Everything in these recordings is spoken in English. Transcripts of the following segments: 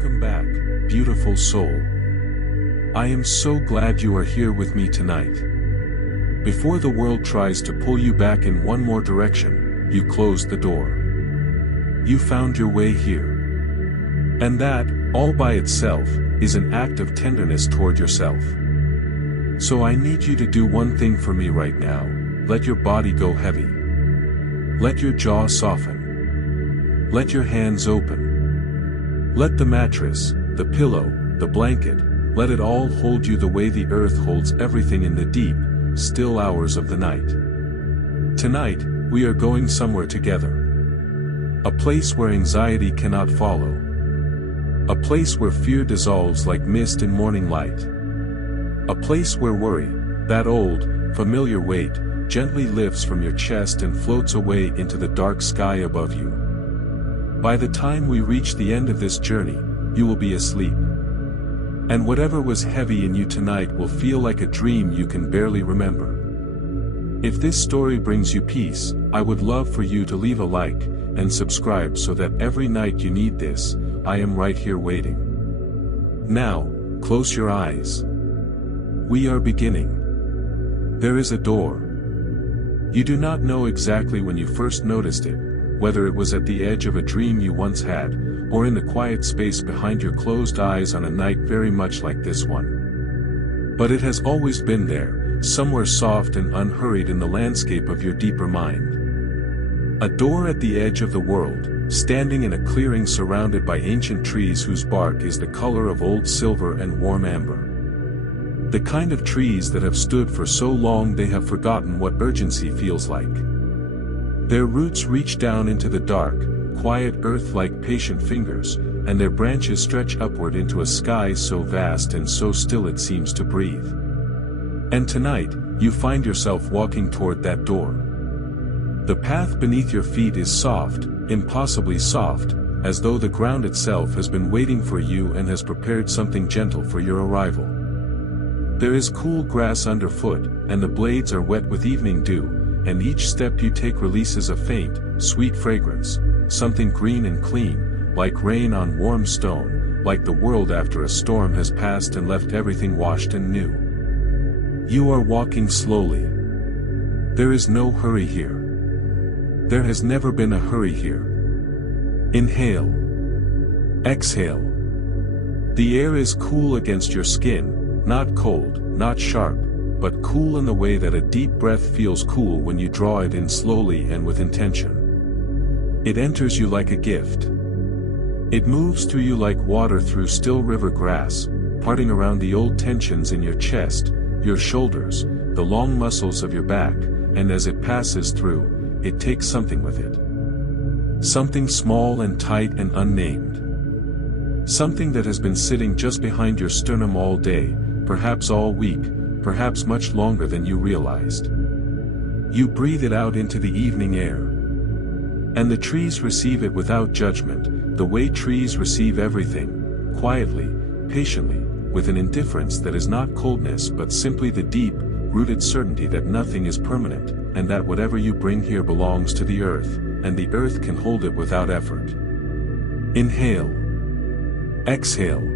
Welcome back, beautiful soul. I am so glad you are here with me tonight. Before the world tries to pull you back in one more direction, you closed the door. You found your way here. And that, all by itself, is an act of tenderness toward yourself. So I need you to do one thing for me right now. Let your body go heavy. Let your jaw soften. Let your hands open. Let the mattress, the pillow, the blanket, let it all hold you the way the earth holds everything in the deep, still hours of the night. Tonight, we are going somewhere together. A place where anxiety cannot follow. A place where fear dissolves like mist in morning light. A place where worry, that old, familiar weight, gently lifts from your chest and floats away into the dark sky above you. By the time we reach the end of this journey, you will be asleep. And whatever was heavy in you tonight will feel like a dream you can barely remember. If this story brings you peace, I would love for you to leave a like, and subscribe so that every night you need this, I am right here waiting. Now, close your eyes. We are beginning. There is a door. You do not know exactly when you first noticed it, whether it was at the edge of a dream you once had, or in the quiet space behind your closed eyes on a night very much like this one. But it has always been there, somewhere soft and unhurried in the landscape of your deeper mind. A door at the edge of the world, standing in a clearing surrounded by ancient trees whose bark is the color of old silver and warm amber. The kind of trees that have stood for so long they have forgotten what urgency feels like. Their roots reach down into the dark, quiet earth like patient fingers, and their branches stretch upward into a sky so vast and so still it seems to breathe. And tonight, you find yourself walking toward that door. The path beneath your feet is soft, impossibly soft, as though the ground itself has been waiting for you and has prepared something gentle for your arrival. There is cool grass underfoot, and the blades are wet with evening dew, and each step you take releases a faint, sweet fragrance, something green and clean, like rain on warm stone, like the world after a storm has passed and left everything washed and new. You are walking slowly. There is no hurry here. There has never been a hurry here. Inhale. Exhale. The air is cool against your skin, not cold, not sharp, but cool in the way that a deep breath feels cool when you draw it in slowly and with intention. It enters you like a gift. It moves through you like water through still river grass, parting around the old tensions in your chest, your shoulders, the long muscles of your back, and as it passes through, it takes something with it. Something small and tight and unnamed. Something that has been sitting just behind your sternum all day, perhaps all week, perhaps much longer than you realized. You breathe it out into the evening air. And the trees receive it without judgment, the way trees receive everything, quietly, patiently, with an indifference that is not coldness but simply the deep-rooted certainty that nothing is permanent, and that whatever you bring here belongs to the earth, and the earth can hold it without effort. Inhale. Exhale.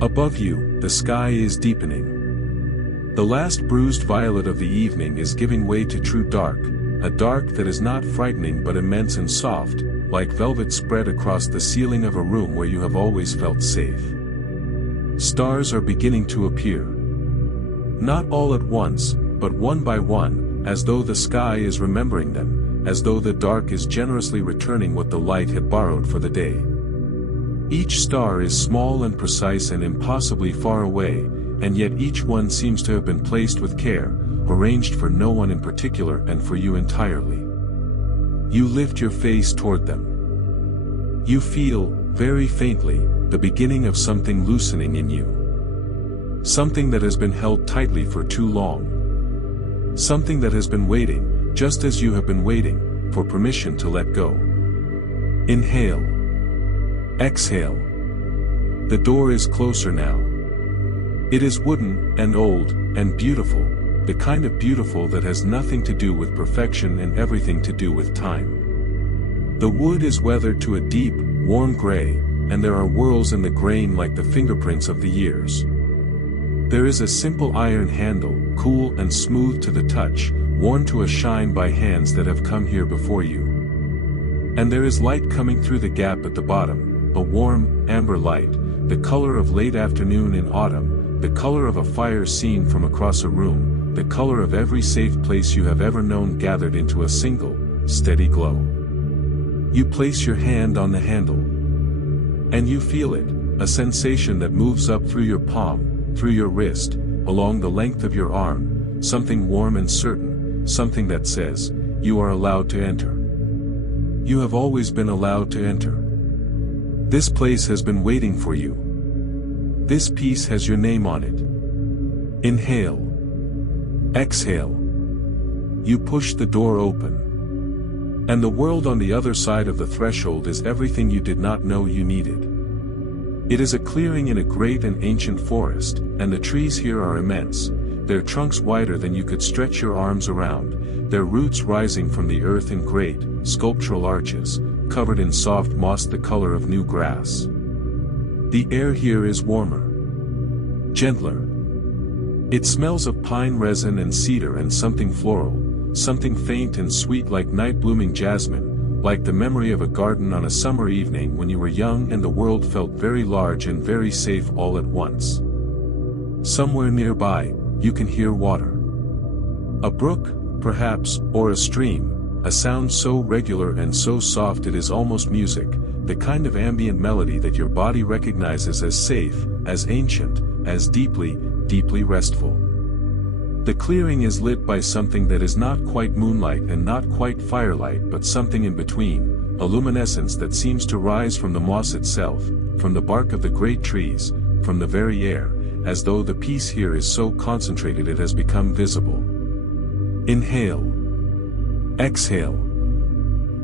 Above you, the sky is deepening. The last bruised violet of the evening is giving way to true dark, a dark that is not frightening but immense and soft, like velvet spread across the ceiling of a room where you have always felt safe. Stars are beginning to appear. Not all at once, but one by one, as though the sky is remembering them, as though the dark is generously returning what the light had borrowed for the day. Each star is small and precise and impossibly far away, and yet each one seems to have been placed with care, arranged for no one in particular and for you entirely. You lift your face toward them. You feel, very faintly, the beginning of something loosening in you. Something that has been held tightly for too long. Something that has been waiting, just as you have been waiting, for permission to let go. Inhale. Exhale. The door is closer now. It is wooden, and old, and beautiful, the kind of beautiful that has nothing to do with perfection and everything to do with time. The wood is weathered to a deep, warm gray, and there are whorls in the grain like the fingerprints of the years. There is a simple iron handle, cool and smooth to the touch, worn to a shine by hands that have come here before you. And there is light coming through the gap at the bottom, a warm, amber light, the color of late afternoon in autumn, the color of a fire seen from across a room, the color of every safe place you have ever known gathered into a single, steady glow. You place your hand on the handle. And you feel it, a sensation that moves up through your palm, through your wrist, along the length of your arm, something warm and certain, something that says, you are allowed to enter. You have always been allowed to enter. This place has been waiting for you. This piece has your name on it. Inhale. Exhale. You push the door open. And the world on the other side of the threshold is everything you did not know you needed. It is a clearing in a great and ancient forest, and the trees here are immense, their trunks wider than you could stretch your arms around, their roots rising from the earth in great, sculptural arches, covered in soft moss the color of new grass. The air here is warmer, gentler. It smells of pine resin and cedar and something floral, something faint and sweet like night-blooming jasmine, like the memory of a garden on a summer evening when you were young and the world felt very large and very safe all at once. Somewhere nearby, you can hear water. A brook, perhaps, or a stream, a sound so regular and so soft it is almost music, the kind of ambient melody that your body recognizes as safe, as ancient, as deeply, deeply restful. The clearing is lit by something that is not quite moonlight and not quite firelight but something in between, a luminescence that seems to rise from the moss itself, from the bark of the great trees, from the very air, as though the peace here is so concentrated it has become visible. Inhale. Exhale.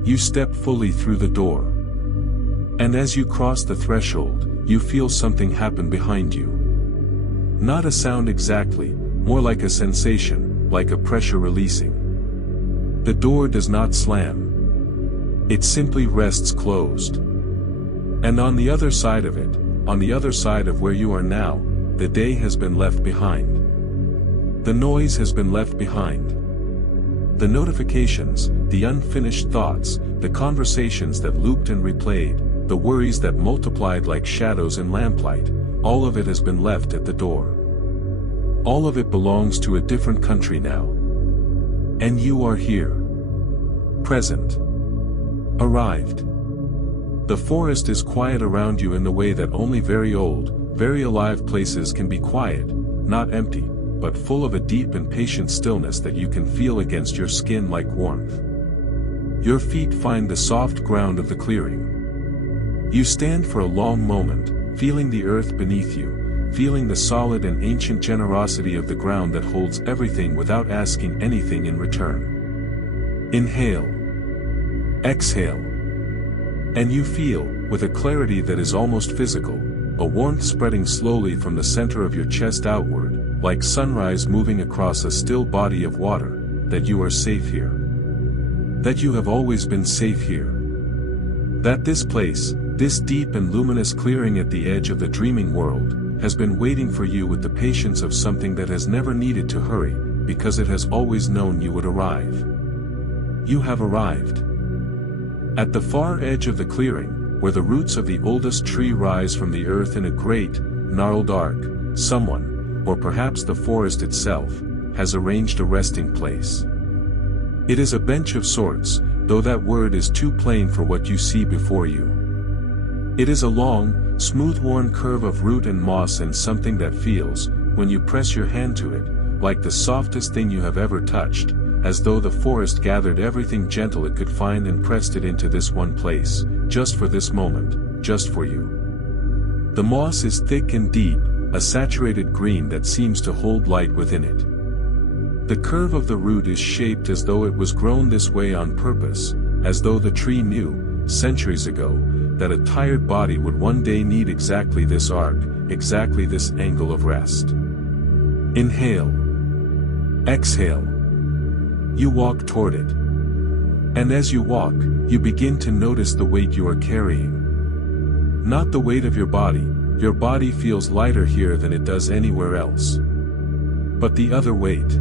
You step fully through the door. And as you cross the threshold, you feel something happen behind you. Not a sound exactly, more like a sensation, like a pressure releasing. The door does not slam. It simply rests closed. And on the other side of it, on the other side of where you are now, the day has been left behind. The noise has been left behind. The notifications, the unfinished thoughts, the conversations that looped and replayed, the worries that multiplied like shadows in lamplight, all of it has been left at the door. All of it belongs to a different country now. And you are here. Present. Arrived. The forest is quiet around you in the way that only very old, very alive places can be quiet, not empty, but full of a deep and patient stillness that you can feel against your skin like warmth. Your feet find the soft ground of the clearing. You stand for a long moment, feeling the earth beneath you, feeling the solid and ancient generosity of the ground that holds everything without asking anything in return. Inhale. Exhale. And you feel, with a clarity that is almost physical, a warmth spreading slowly from the center of your chest outward, like sunrise moving across a still body of water, that you are safe here. That you have always been safe here. That this place, this deep and luminous clearing at the edge of the dreaming world, has been waiting for you with the patience of something that has never needed to hurry, because it has always known you would arrive. You have arrived. At the far edge of the clearing, where the roots of the oldest tree rise from the earth in a great, gnarled arc, someone, or perhaps the forest itself, has arranged a resting place. It is a bench of sorts, though that word is too plain for what you see before you. It is a long, smooth-worn curve of root and moss and something that feels, when you press your hand to it, like the softest thing you have ever touched, as though the forest gathered everything gentle it could find and pressed it into this one place, just for this moment, just for you. The moss is thick and deep, a saturated green that seems to hold light within it. The curve of the root is shaped as though it was grown this way on purpose, as though the tree knew, centuries ago, that a tired body would one day need exactly this arc, exactly this angle of rest. Inhale. Exhale. You walk toward it. And as you walk, you begin to notice the weight you are carrying. Not the weight of your body feels lighter here than it does anywhere else. But the other weight.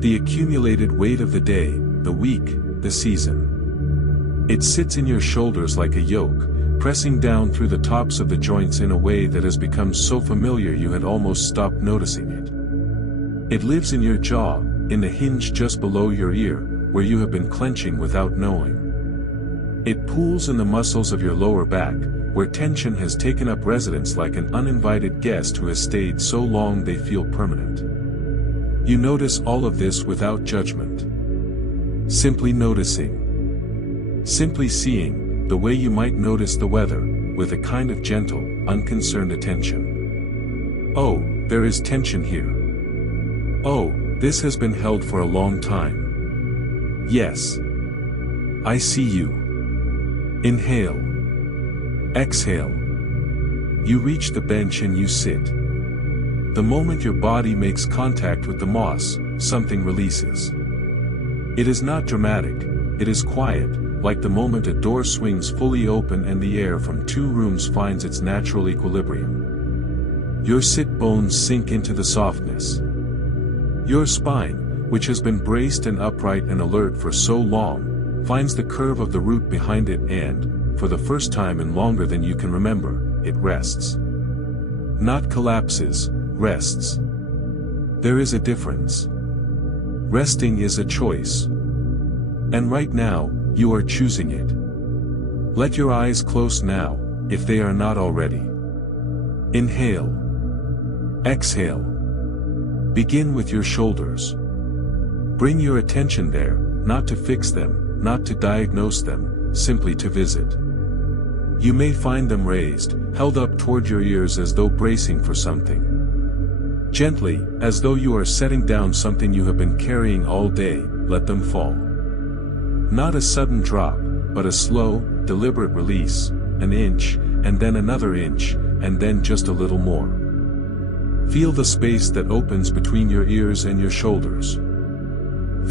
The accumulated weight of the day, the week, the season. It sits in your shoulders like a yoke, pressing down through the tops of the joints in a way that has become so familiar you had almost stopped noticing it. It lives in your jaw, in the hinge just below your ear, where you have been clenching without knowing. It pools in the muscles of your lower back, where tension has taken up residence like an uninvited guest who has stayed so long they feel permanent. You notice all of this without judgment. Simply noticing. Simply seeing, the way you might notice the weather, with a kind of gentle, unconcerned attention. Oh, there is tension here. Oh, this has been held for a long time. Yes. I see you. Inhale. Exhale. You reach the bench and you sit. The moment your body makes contact with the moss, something releases. It is not dramatic, it is quiet, like the moment a door swings fully open and the air from two rooms finds its natural equilibrium. Your sit bones sink into the softness. Your spine, which has been braced and upright and alert for so long, finds the curve of the root behind it and, for the first time in longer than you can remember, it rests. Not collapses, rests. There is a difference. Resting is a choice. And right now, you are choosing it. Let your eyes close now, if they are not already. Inhale. Exhale. Begin with your shoulders. Bring your attention there, not to fix them, not to diagnose them, simply to visit. You may find them raised, held up toward your ears as though bracing for something. Gently, as though you are setting down something you have been carrying all day, let them fall. Not a sudden drop, but a slow, deliberate release, an inch, and then another inch, and then just a little more. Feel the space that opens between your ears and your shoulders.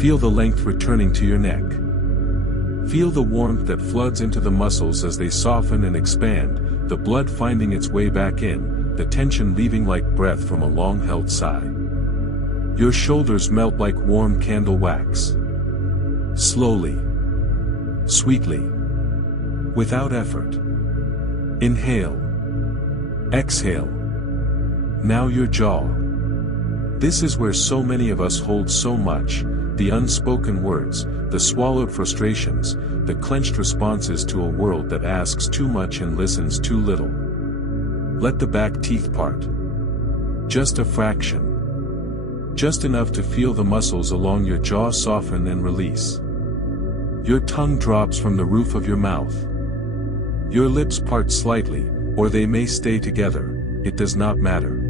Feel the length returning to your neck. Feel the warmth that floods into the muscles as they soften and expand, the blood finding its way back in, the tension leaving like breath from a long-held sigh. Your shoulders melt like warm candle wax. Slowly. Sweetly. Without effort. Inhale. Exhale. Now your jaw. This is where so many of us hold so much, the unspoken words, the swallowed frustrations, the clenched responses to a world that asks too much and listens too little. Let the back teeth part. Just a fraction. Just enough to feel the muscles along your jaw soften and release. Your tongue drops from the roof of your mouth. Your lips part slightly, or they may stay together, it does not matter.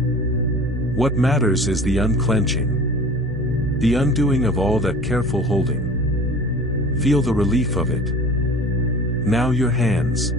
What matters is the unclenching. The undoing of all that careful holding. Feel the relief of it. Now your hands.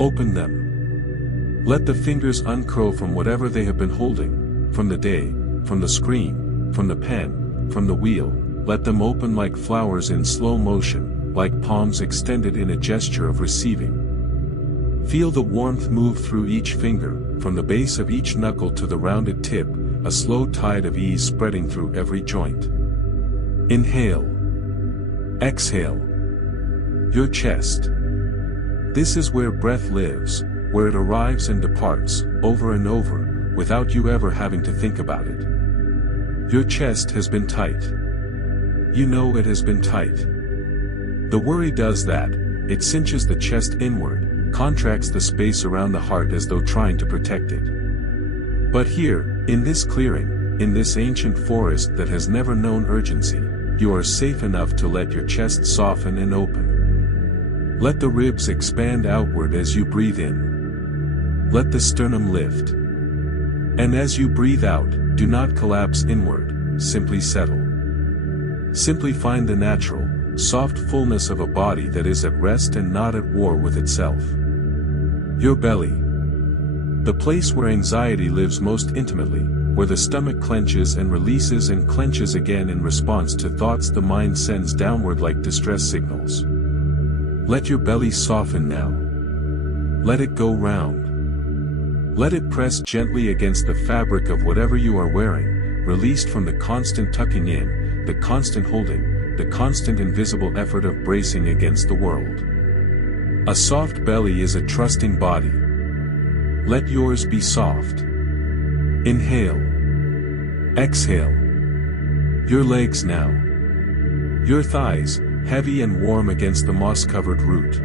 Open them. Let the fingers uncurl from whatever they have been holding, from the day, from the screen, from the pen, from the wheel. Let them open like flowers in slow motion, like palms extended in a gesture of receiving. Feel the warmth move through each finger, from the base of each knuckle to the rounded tip, a slow tide of ease spreading through every joint. Inhale. Exhale. Your chest. This is where breath lives, where it arrives and departs, over and over, without you ever having to think about it. Your chest has been tight. You know it has been tight. The worry does that, it cinches the chest inward, contracts the space around the heart as though trying to protect it. But here, in this clearing, in this ancient forest that has never known urgency, you are safe enough to let your chest soften and open. Let the ribs expand outward as you breathe in. Let the sternum lift. And as you breathe out, do not collapse inward, simply settle. Simply find the natural, soft fullness of a body that is at rest and not at war with itself. Your belly. The place where anxiety lives most intimately, where the stomach clenches and releases and clenches again in response to thoughts the mind sends downward like distress signals. Let your belly soften now. Let it go round. Let it press gently against the fabric of whatever you are wearing, released from the constant tucking in, the constant holding, the constant invisible effort of bracing against the world. A soft belly is a trusting body. Let yours be soft. Inhale. Exhale. Your legs now. Your thighs, heavy and warm against the moss-covered root.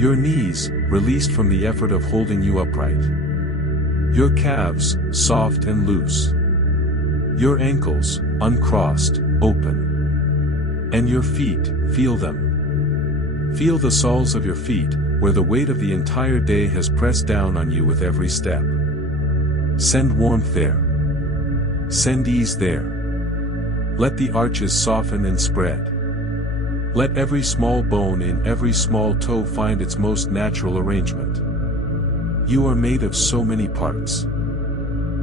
Your knees, released from the effort of holding you upright. Your calves, soft and loose. Your ankles, uncrossed, open. And your feet, feel them. Feel the soles of your feet, where the weight of the entire day has pressed down on you with every step. Send warmth there. Send ease there. Let the arches soften and spread. Let every small bone in every small toe find its most natural arrangement. You are made of so many parts.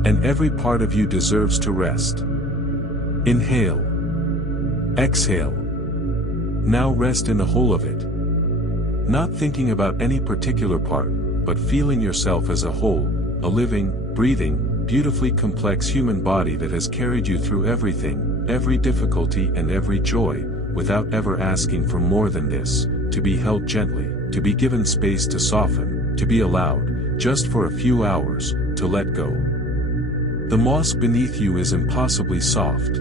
And every part of you deserves to rest. Inhale. Exhale. Now rest in the whole of it. Not thinking about any particular part, but feeling yourself as a whole, a living, breathing, beautifully complex human body that has carried you through everything, every difficulty and every joy, without ever asking for more than this, to be held gently, to be given space to soften, to be allowed, just for a few hours, to let go. The moss beneath you is impossibly soft.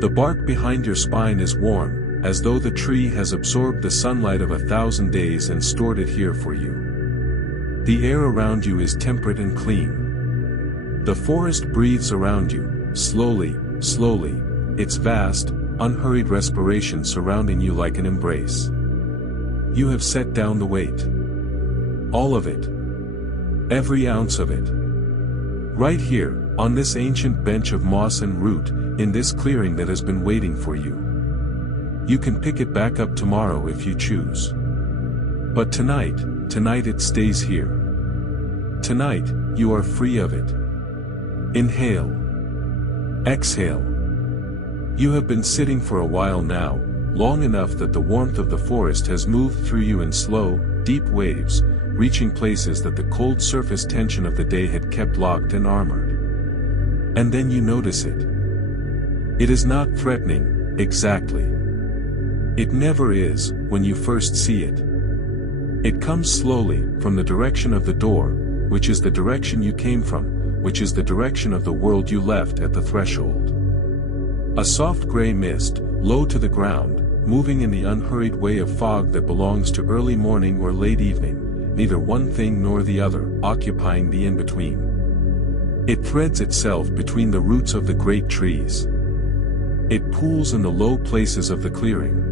The bark behind your spine is warm, as though the tree has absorbed the sunlight of 1,000 days and stored it here for you. The air around you is temperate and clean. The forest breathes around you, slowly, slowly, its vast, unhurried respiration surrounding you like an embrace. You have set down the weight. All of it. Every ounce of it. Right here, on this ancient bench of moss and root, in this clearing that has been waiting for you. You can pick it back up tomorrow if you choose. But tonight it stays here. Tonight, you are free of it. Inhale. Exhale. You have been sitting for a while now, long enough that the warmth of the forest has moved through you in slow, deep waves, reaching places that the cold surface tension of the day had kept locked and armored. And then you notice it. It is not threatening, exactly. It never is, when you first see it. It comes slowly, from the direction of the door, which is the direction you came from, which is the direction of the world you left at the threshold. A soft gray mist, low to the ground, moving in the unhurried way of fog that belongs to early morning or late evening, neither one thing nor the other, occupying the in-between. It threads itself between the roots of the great trees. It pools in the low places of the clearing.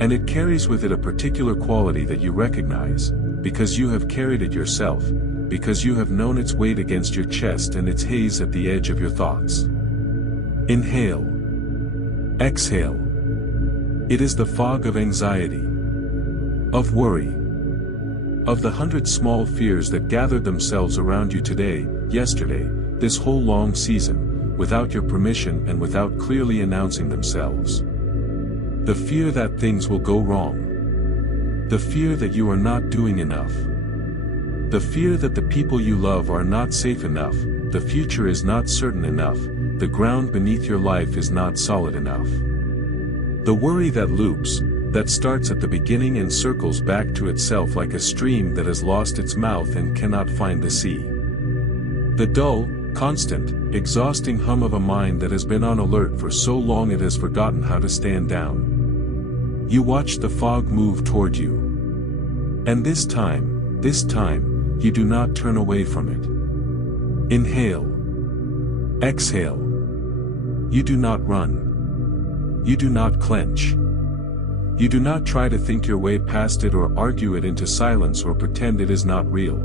And it carries with it a particular quality that you recognize, because you have carried it yourself, because you have known its weight against your chest and its haze at the edge of your thoughts. Inhale. Exhale. It is the fog of anxiety. Of worry. Of the 100 small fears that gathered themselves around you today, yesterday, this whole long season, without your permission and without clearly announcing themselves. The fear that things will go wrong. The fear that you are not doing enough. The fear that the people you love are not safe enough, the future is not certain enough, the ground beneath your life is not solid enough. The worry that loops, that starts at the beginning and circles back to itself like a stream that has lost its mouth and cannot find the sea. The dull, constant, exhausting hum of a mind that has been on alert for so long it has forgotten how to stand down. You watch the fog move toward you. And this time, you do not turn away from it. Inhale. Exhale. You do not run. You do not clench. You do not try to think your way past it or argue it into silence or pretend it is not real.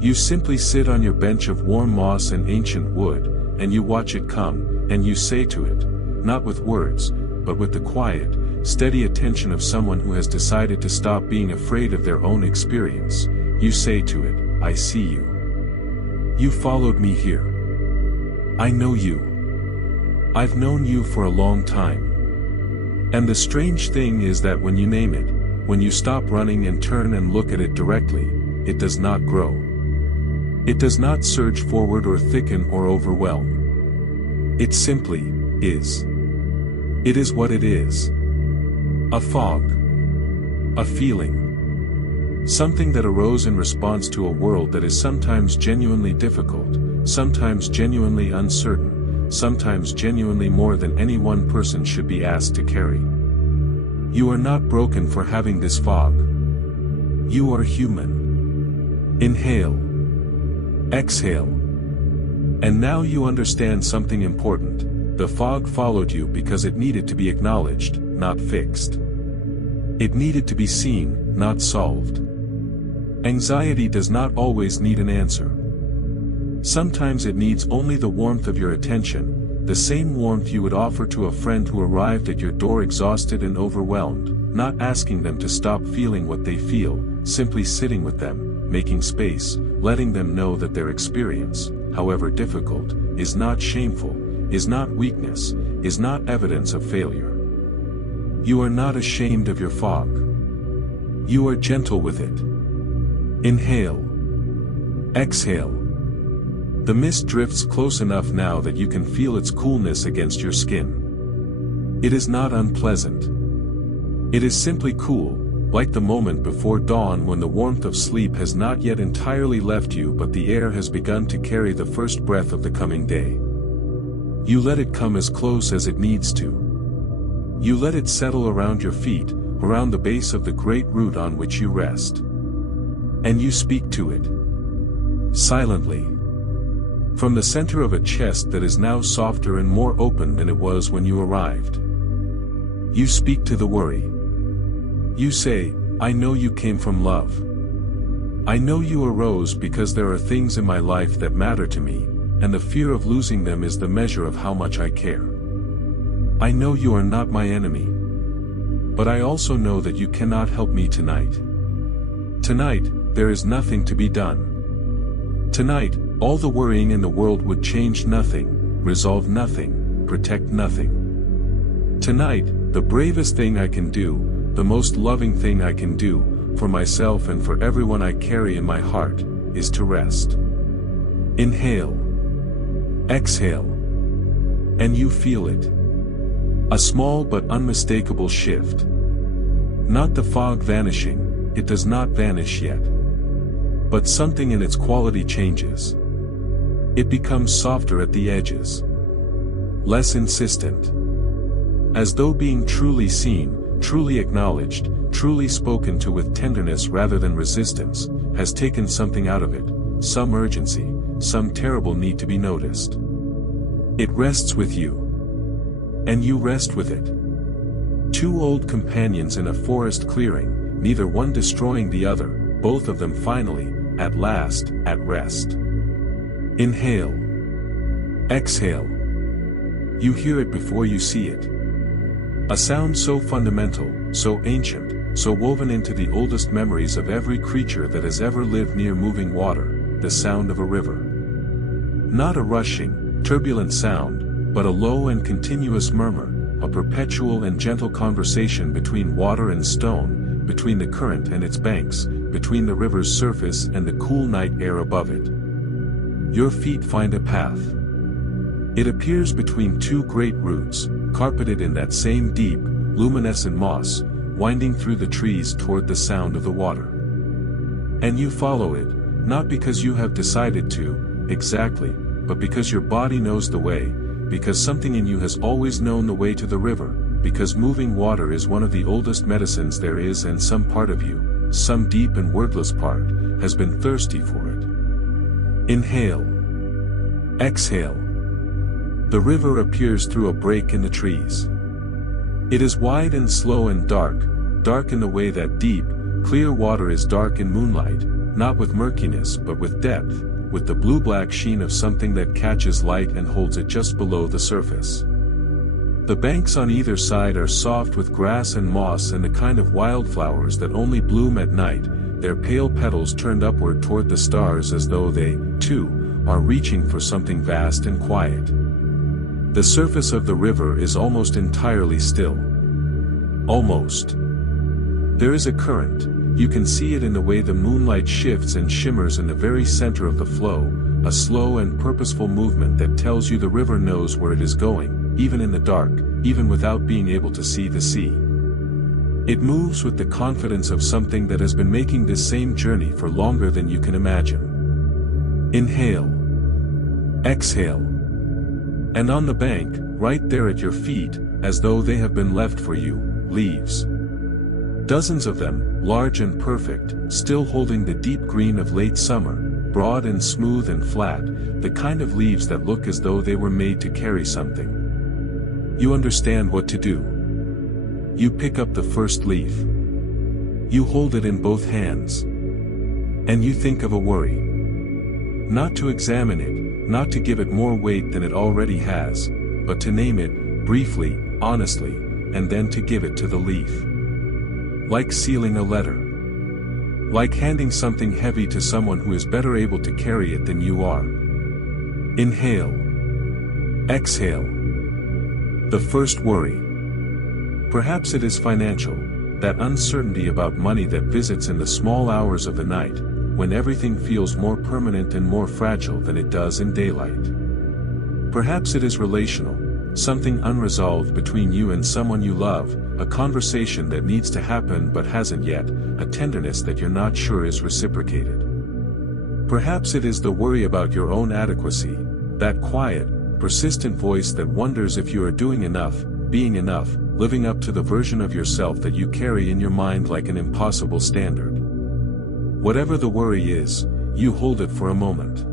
You simply sit on your bench of warm moss and ancient wood, and you watch it come, and you say to it, not with words, but with the quiet, steady attention of someone who has decided to stop being afraid of their own experience, you say to it, I see you. You followed me here. I know you. I've known you for a long time. And the strange thing is that when you name it, when you stop running and turn and look at it directly, it does not grow. It does not surge forward or thicken or overwhelm. It simply is. It is what it is. A fog. A feeling. Something that arose in response to a world that is sometimes genuinely difficult, sometimes genuinely uncertain, sometimes genuinely more than any one person should be asked to carry. You are not broken for having this fog. You are human. Inhale. Exhale. And now you understand something important. The fog followed you because it needed to be acknowledged, not fixed. It needed to be seen, not solved. Anxiety does not always need an answer. Sometimes it needs only the warmth of your attention, the same warmth you would offer to a friend who arrived at your door exhausted and overwhelmed, not asking them to stop feeling what they feel, simply sitting with them, making space, letting them know that their experience, however difficult, is not shameful, is not weakness, is not evidence of failure. You are not ashamed of your fog. You are gentle with it. Inhale. Exhale. The mist drifts close enough now that you can feel its coolness against your skin. It is not unpleasant. It is simply cool, like the moment before dawn when the warmth of sleep has not yet entirely left you but the air has begun to carry the first breath of the coming day. You let it come as close as it needs to. You let it settle around your feet, around the base of the great root on which you rest. And you speak to it. Silently. From the center of a chest that is now softer and more open than it was when you arrived. You speak to the worry. You say, I know you came from love. I know you arose because there are things in my life that matter to me, and the fear of losing them is the measure of how much I care. I know you are not my enemy. But I also know that you cannot help me tonight. Tonight, there is nothing to be done. Tonight, all the worrying in the world would change nothing, resolve nothing, protect nothing. Tonight, the bravest thing I can do, the most loving thing I can do, for myself and for everyone I carry in my heart, is to rest. Inhale. Exhale. And you feel it. A small but unmistakable shift. Not the fog vanishing, it does not vanish yet. But something in its quality changes. It becomes softer at the edges. Less insistent. As though being truly seen, truly acknowledged, truly spoken to with tenderness rather than resistance, has taken something out of it, some urgency, some terrible need to be noticed. It rests with you. And you rest with it. Two old companions in a forest clearing, neither one destroying the other, both of them finally, at last, at rest. Inhale. Exhale. You hear it before you see it. A sound so fundamental, so ancient, so woven into the oldest memories of every creature that has ever lived near moving water, the sound of a river. Not a rushing, turbulent sound, but a low and continuous murmur, a perpetual and gentle conversation between water and stone, between the current and its banks, between the river's surface and the cool night air above it. Your feet find a path. It appears between two great roots, carpeted in that same deep, luminescent moss, winding through the trees toward the sound of the water. And you follow it, not because you have decided to, exactly, but because your body knows the way, because something in you has always known the way to the river, because moving water is one of the oldest medicines there is and some part of you, some deep and wordless part, has been thirsty for it. Inhale. Exhale. The river appears through a break in the trees. It is wide and slow and dark, dark in the way that deep, clear water is dark in moonlight, not with murkiness but with depth, with the blue-black sheen of something that catches light and holds it just below the surface. The banks on either side are soft with grass and moss and the kind of wildflowers that only bloom at night, their pale petals turned upward toward the stars as though they, too, are reaching for something vast and quiet. The surface of the river is almost entirely still. Almost. There is a current, you can see it in the way the moonlight shifts and shimmers in the very center of the flow, a slow and purposeful movement that tells you the river knows where it is going, even in the dark, even without being able to see the sea. It moves with the confidence of something that has been making this same journey for longer than you can imagine. Inhale. Exhale. And on the bank, right there at your feet, as though they have been left for you, leaves. Dozens of them, large and perfect, still holding the deep green of late summer, broad and smooth and flat, the kind of leaves that look as though they were made to carry something. You understand what to do. You pick up the first leaf. You hold it in both hands. And you think of a worry. Not to examine it, not to give it more weight than it already has, but to name it, briefly, honestly, and then to give it to the leaf. Like sealing a letter. Like handing something heavy to someone who is better able to carry it than you are. Inhale. Exhale. The first worry. Perhaps it is financial, that uncertainty about money that visits in the small hours of the night, when everything feels more permanent and more fragile than it does in daylight. Perhaps it is relational, something unresolved between you and someone you love, a conversation that needs to happen but hasn't yet, a tenderness that you're not sure is reciprocated. Perhaps it is the worry about your own adequacy, that quiet, persistent voice that wonders if you are doing enough, being enough, living up to the version of yourself that you carry in your mind like an impossible standard. Whatever the worry is, you hold it for a moment.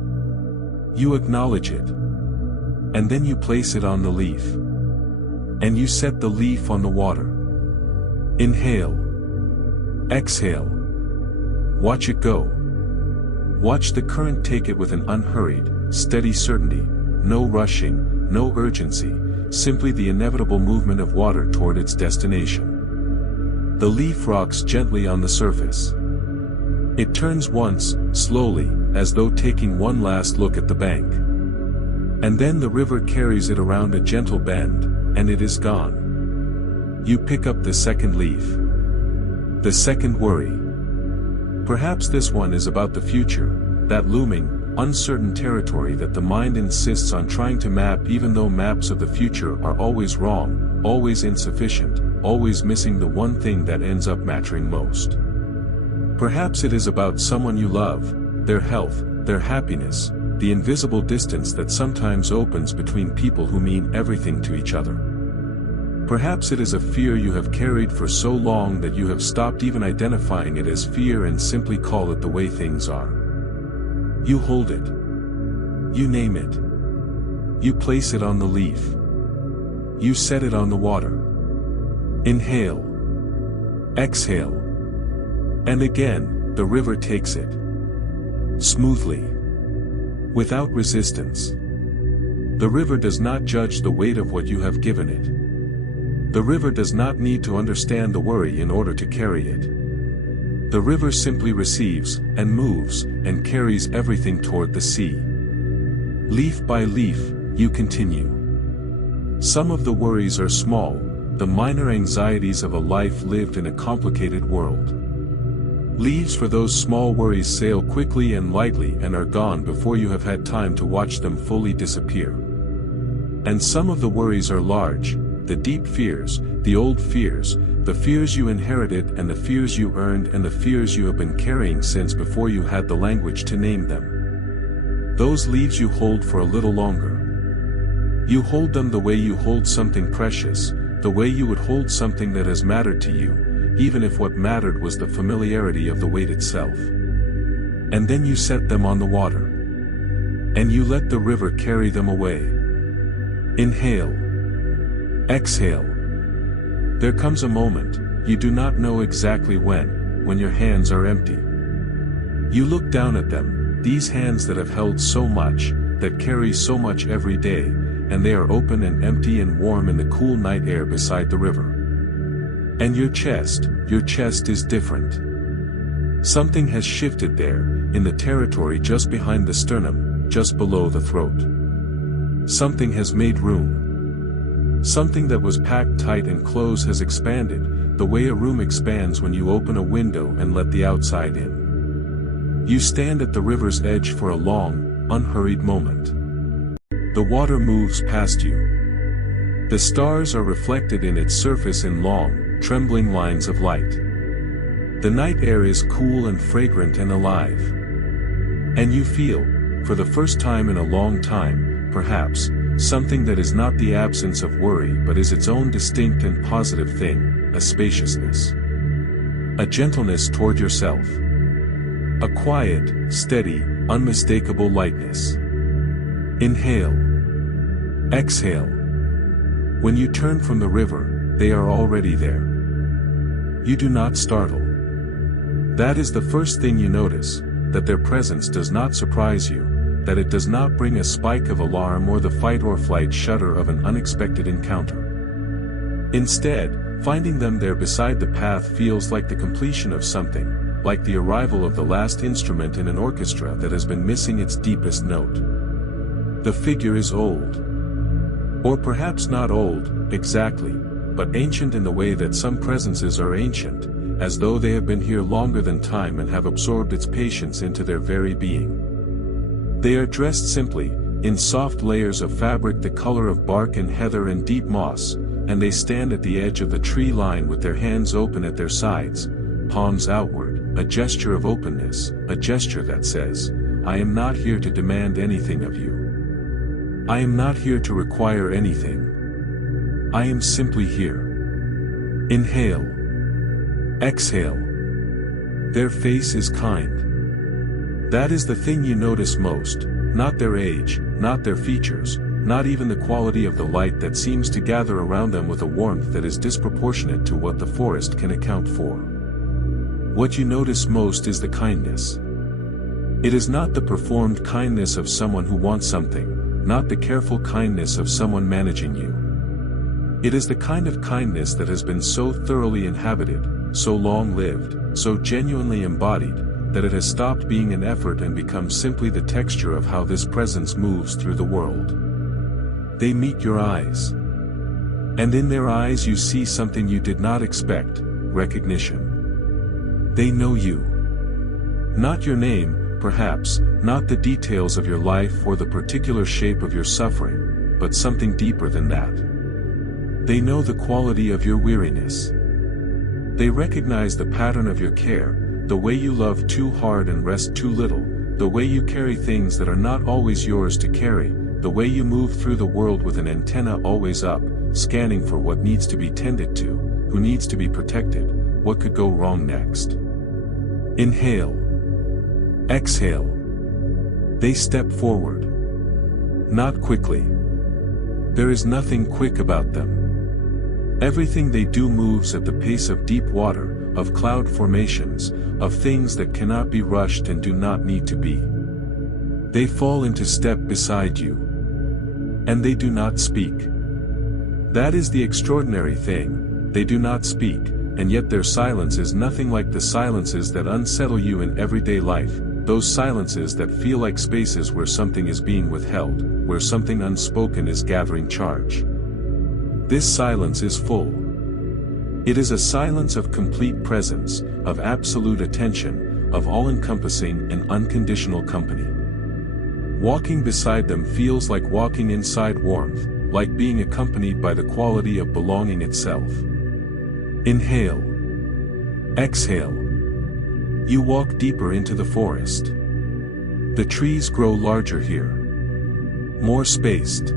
You acknowledge it. And then you place it on the leaf. And you set the leaf on the water. Inhale. Exhale. Watch it go. Watch the current take it with an unhurried, steady certainty, no rushing, no urgency, simply the inevitable movement of water toward its destination. The leaf rocks gently on the surface. It turns once, slowly, as though taking one last look at the bank. And then the river carries it around a gentle bend, and it is gone. You pick up the second leaf. The second worry. Perhaps this one is about the future, that looming, uncertain territory that the mind insists on trying to map even though maps of the future are always wrong, always insufficient, always missing the one thing that ends up mattering most. Perhaps it is about someone you love, their health, their happiness, the invisible distance that sometimes opens between people who mean everything to each other. Perhaps it is a fear you have carried for so long that you have stopped even identifying it as fear and simply call it the way things are. You hold it. You name it. You place it on the leaf. You set it on the water. Inhale. Exhale. And again, the river takes it. Smoothly. Without resistance. The river does not judge the weight of what you have given it. The river does not need to understand the worry in order to carry it. The river simply receives, and moves, and carries everything toward the sea. Leaf by leaf, you continue. Some of the worries are small, the minor anxieties of a life lived in a complicated world. Leaves for those small worries sail quickly and lightly and are gone before you have had time to watch them fully disappear. And some of the worries are large, the deep fears, the old fears, the fears you inherited and the fears you earned and the fears you have been carrying since before you had the language to name them. Those leaves you hold for a little longer. You hold them the way you hold something precious, the way you would hold something that has mattered to you, even if what mattered was the familiarity of the weight itself. And then you set them on the water. And you let the river carry them away. Inhale. Exhale. There comes a moment, you do not know exactly when your hands are empty. You look down at them, these hands that have held so much, that carry so much every day, and they are open and empty and warm in the cool night air beside the river. And your chest is different. Something has shifted there, in the territory just behind the sternum, just below the throat. Something has made room. Something that was packed tight and close has expanded, the way a room expands when you open a window and let the outside in. You stand at the river's edge for a long, unhurried moment. The water moves past you. The stars are reflected in its surface in long, trembling lines of light. The night air is cool and fragrant and alive. And you feel, for the first time in a long time, perhaps, something that is not the absence of worry but is its own distinct and positive thing, a spaciousness. A gentleness toward yourself. A quiet, steady, unmistakable lightness. Inhale. Exhale. When you turn from the river, they are already there. You do not startle. That is the first thing you notice, that their presence does not surprise you, that it does not bring a spike of alarm or the fight or flight shudder of an unexpected encounter. Instead, finding them there beside the path feels like the completion of something, like the arrival of the last instrument in an orchestra that has been missing its deepest note. The figure is old. Or perhaps not old, exactly, but ancient in the way that some presences are ancient, as though they have been here longer than time and have absorbed its patience into their very being. They are dressed simply, in soft layers of fabric the color of bark and heather and deep moss, and they stand at the edge of the tree line with their hands open at their sides, palms outward, a gesture of openness, a gesture that says, I am not here to demand anything of you. I am not here to require anything. I am simply here. Inhale. Exhale. Their face is kind. That is the thing you notice most, not their age, not their features, not even the quality of the light that seems to gather around them with a warmth that is disproportionate to what the forest can account for. What you notice most is the kindness. It is not the performed kindness of someone who wants something, not the careful kindness of someone managing you. It is the kind of kindness that has been so thoroughly inhabited, so long-lived, so genuinely embodied, that it has stopped being an effort and become simply the texture of how this presence moves through the world. They meet your eyes. And in their eyes you see something you did not expect, recognition. They know you. Not your name, perhaps, not the details of your life or the particular shape of your suffering, but something deeper than that. They know the quality of your weariness. They recognize the pattern of your care, the way you love too hard and rest too little, the way you carry things that are not always yours to carry, the way you move through the world with an antenna always up, scanning for what needs to be tended to, who needs to be protected, what could go wrong next. Inhale. Exhale. They step forward. Not quickly. There is nothing quick about them. Everything they do moves at the pace of deep water, of cloud formations, of things that cannot be rushed and do not need to be. They fall into step beside you. And they do not speak. That is the extraordinary thing, they do not speak, and yet their silence is nothing like the silences that unsettle you in everyday life, those silences that feel like spaces where something is being withheld, where something unspoken is gathering charge. This silence is full. It is a silence of complete presence, of absolute attention, of all-encompassing and unconditional company. Walking beside them feels like walking inside warmth, like being accompanied by the quality of belonging itself. Inhale. Exhale. You walk deeper into the forest. The trees grow larger here. More spaced.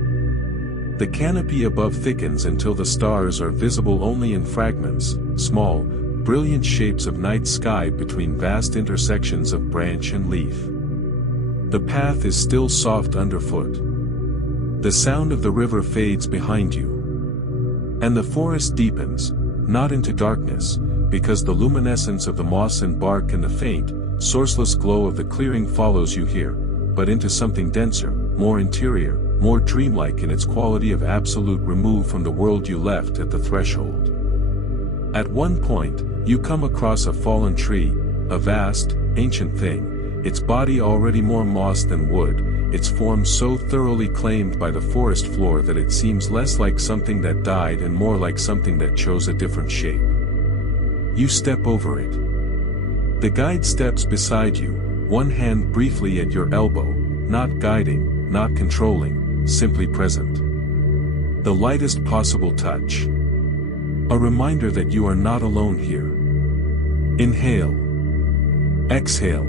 The canopy above thickens until the stars are visible only in fragments, small, brilliant shapes of night sky between vast intersections of branch and leaf. The path is still soft underfoot. The sound of the river fades behind you. And the forest deepens, not into darkness, because the luminescence of the moss and bark and the faint, sourceless glow of the clearing follows you here, but into something denser, more interior, more dreamlike in its quality of absolute remove from the world you left at the threshold. At one point, you come across a fallen tree, a vast, ancient thing, its body already more moss than wood, its form so thoroughly claimed by the forest floor that it seems less like something that died and more like something that chose a different shape. You step over it. The guide steps beside you, one hand briefly at your elbow, not guiding, not controlling, simply present. The lightest possible touch. A reminder that you are not alone here. Inhale. Exhale.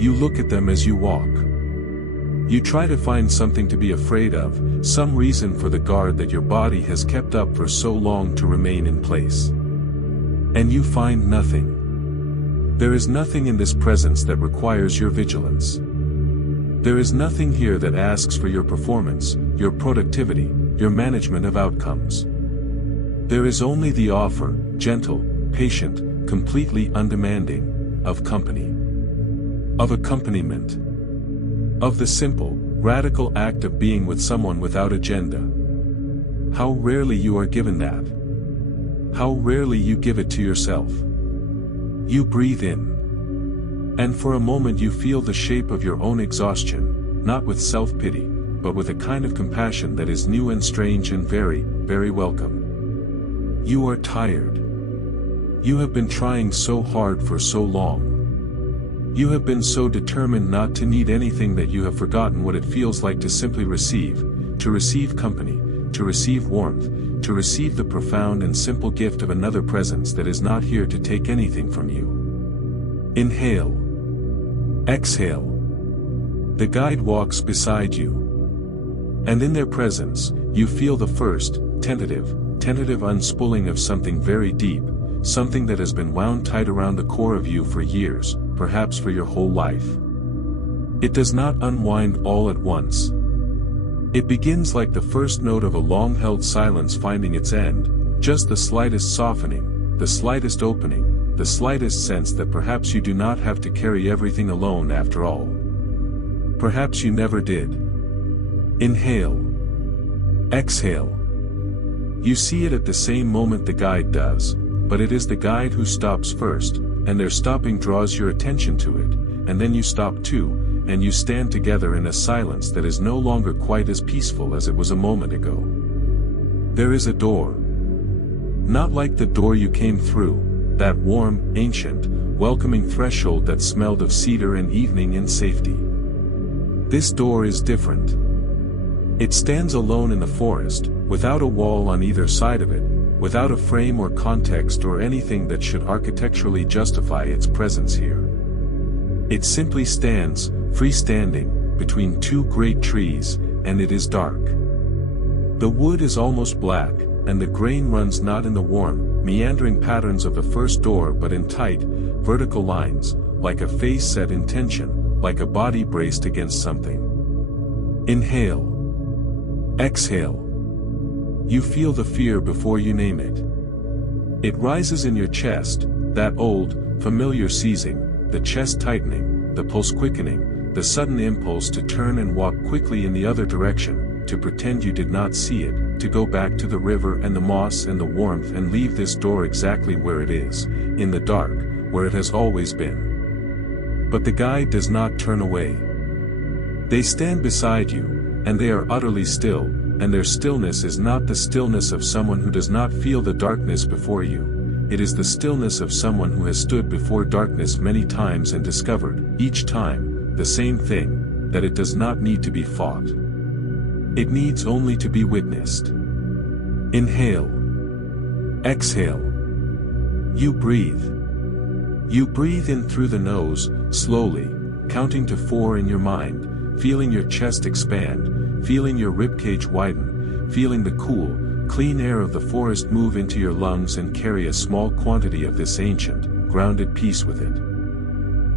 You look at them as you walk. You try to find something to be afraid of, some reason for the guard that your body has kept up for so long to remain in place. And you find nothing. There is nothing in this presence that requires your vigilance. There is nothing here that asks for your performance, your productivity, your management of outcomes. There is only the offer, gentle, patient, completely undemanding, of company. Of accompaniment. Of the simple, radical act of being with someone without agenda. How rarely you are given that. How rarely you give it to yourself. You breathe in. And for a moment you feel the shape of your own exhaustion, not with self-pity, but with a kind of compassion that is new and strange and very, very welcome. You are tired. You have been trying so hard for so long. You have been so determined not to need anything that you have forgotten what it feels like to simply receive, to receive company, to receive warmth, to receive the profound and simple gift of another presence that is not here to take anything from you. Inhale. Exhale. The guide walks beside you. And in their presence, you feel the first, tentative unspooling of something very deep, something that has been wound tight around the core of you for years, perhaps for your whole life. It does not unwind all at once. It begins like the first note of a long-held silence finding its end, just the slightest softening, the slightest opening, the slightest sense that perhaps you do not have to carry everything alone after all. Perhaps you never did. Inhale. Exhale. You see it at the same moment the guide does, but it is the guide who stops first, and their stopping draws your attention to it, and then you stop too, and you stand together in a silence that is no longer quite as peaceful as it was a moment ago. There is a door. Not like the door you came through, that warm, ancient, welcoming threshold that smelled of cedar and evening and safety. This door is different. It stands alone in the forest, without a wall on either side of it, without a frame or context or anything that should architecturally justify its presence here. It simply stands, freestanding, between two great trees, and it is dark. The wood is almost black, and the grain runs not in the warm, meandering patterns of the first door but in tight, vertical lines, like a face set in tension, like a body braced against something. Inhale. Exhale. You feel the fear before you name it. It rises in your chest, that old, familiar seizing, the chest tightening, the pulse quickening, the sudden impulse to turn and walk quickly in the other direction, to pretend you did not see it, to go back to the river and the moss and the warmth and leave this door exactly where it is, in the dark, where it has always been. But the guide does not turn away. They stand beside you, and they are utterly still, and their stillness is not the stillness of someone who does not feel the darkness before you. It is the stillness of someone who has stood before darkness many times and discovered, each time, the same thing, that it does not need to be fought. It needs only to be witnessed. Inhale. Exhale. You breathe. You breathe in through the nose, slowly, counting to 4 in your mind, feeling your chest expand, feeling your ribcage widen, feeling the cool, clean air of the forest move into your lungs and carry a small quantity of this ancient, grounded peace with it.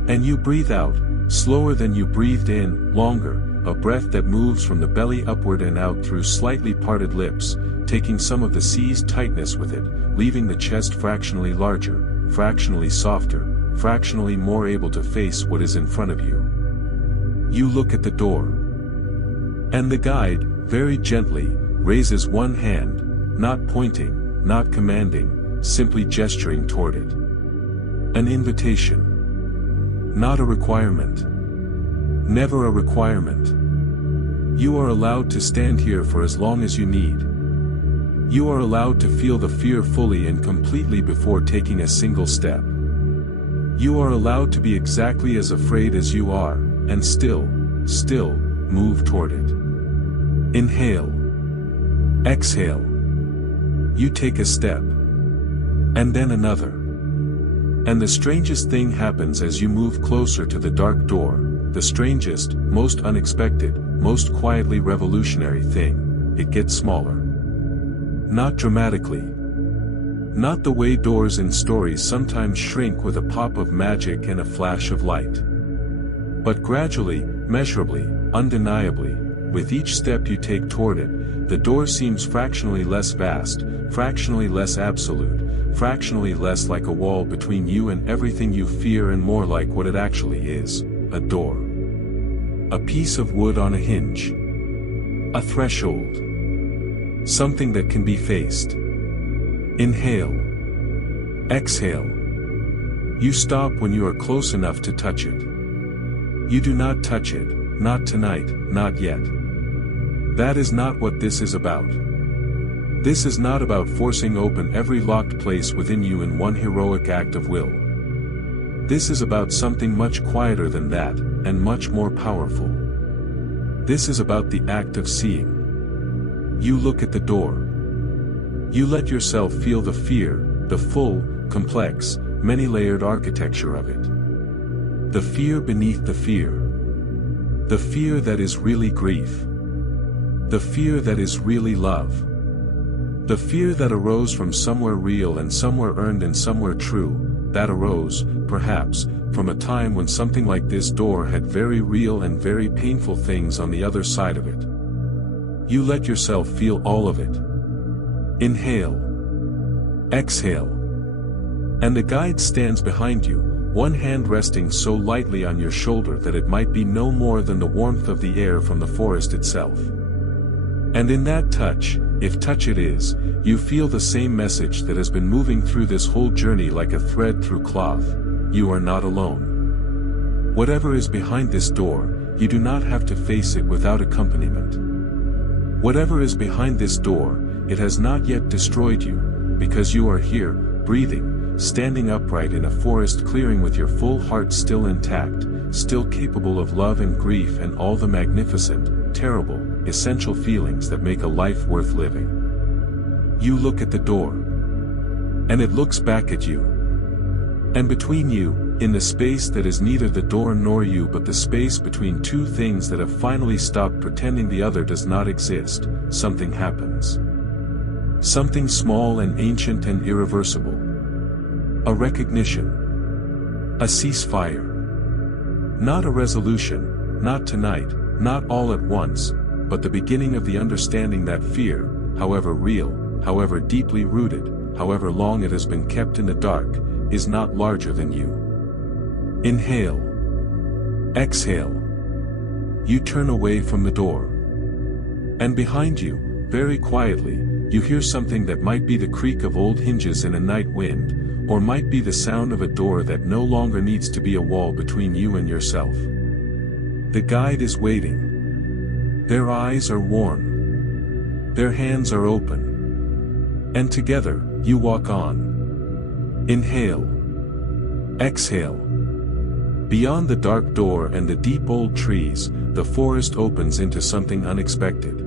And you breathe out, slower than you breathed in, longer, a breath that moves from the belly upward and out through slightly parted lips, taking some of the sea's tightness with it, leaving the chest fractionally larger, fractionally softer, fractionally more able to face what is in front of you. You look at the door. And the guide, very gently, raises one hand, not pointing, not commanding, simply gesturing toward it. An invitation. Not a requirement. Never a requirement. You are allowed to stand here for as long as you need. You are allowed to feel the fear fully and completely before taking a single step. You are allowed to be exactly as afraid as you are, and still move toward it. Inhale. Exhale. You take a step. And then another. And the strangest thing happens as you move closer to the dark door, the strangest, most unexpected, most quietly revolutionary thing: it gets smaller. Not dramatically. Not the way doors in stories sometimes shrink with a pop of magic and a flash of light. But gradually, measurably, undeniably, with each step you take toward it, the door seems fractionally less vast, fractionally less absolute, fractionally less like a wall between you and everything you fear and more like what it actually is: a door. A piece of wood on a hinge. A threshold. Something that can be faced. Inhale. Exhale. You stop when you are close enough to touch it. You do not touch it, not tonight, not yet. That is not what this is about. This is not about forcing open every locked place within you in one heroic act of will. This is about something much quieter than that, and much more powerful. This is about the act of seeing. You look at the door. You let yourself feel the fear, the full, complex, many-layered architecture of it. The fear beneath the fear. The fear that is really grief. The fear that is really love. The fear that arose from somewhere real and somewhere earned and somewhere true, that arose, perhaps, from a time when something like this door had very real and very painful things on the other side of it. You let yourself feel all of it. Inhale. Exhale. And the guide stands behind you, one hand resting so lightly on your shoulder that it might be no more than the warmth of the air from the forest itself. And in that touch, if touch it is, you feel the same message that has been moving through this whole journey like a thread through cloth: you are not alone. Whatever is behind this door, you do not have to face it without accompaniment. Whatever is behind this door, it has not yet destroyed you, because you are here, breathing, standing upright in a forest clearing with your full heart still intact, still capable of love and grief and all the magnificent, terrible, essential feelings that make a life worth living. You look at the door. And it looks back at you. And between you, in the space that is neither the door nor you but the space between two things that have finally stopped pretending the other does not exist, something happens. Something small and ancient and irreversible. A recognition. A ceasefire. Not a resolution, not tonight, not all at once, but the beginning of the understanding that fear, however real, however deeply rooted, however long it has been kept in the dark, is not larger than you. Inhale. Exhale. You turn away from the door. And behind you, very quietly, you hear something that might be the creak of old hinges in a night wind, or might be the sound of a door that no longer needs to be a wall between you and yourself. The guide is waiting. Their eyes are warm. Their hands are open. And together, you walk on. Inhale. Exhale. Beyond the dark door and the deep old trees, the forest opens into something unexpected.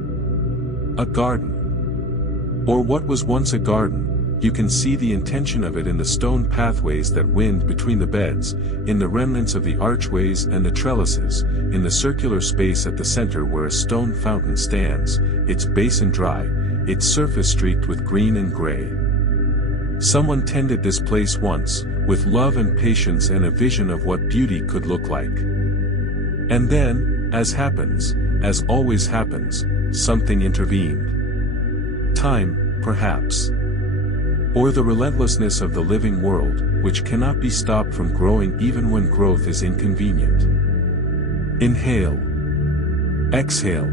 A garden. Or what was once a garden, you can see the intention of it in the stone pathways that wind between the beds, in the remnants of the archways and the trellises, in the circular space at the center where a stone fountain stands, its basin dry, its surface streaked with green and gray. Someone tended this place once, with love and patience and a vision of what beauty could look like. And then, as happens, as always happens, something intervened. Time, perhaps. Or the relentlessness of the living world, which cannot be stopped from growing even when growth is inconvenient. Inhale. Exhale.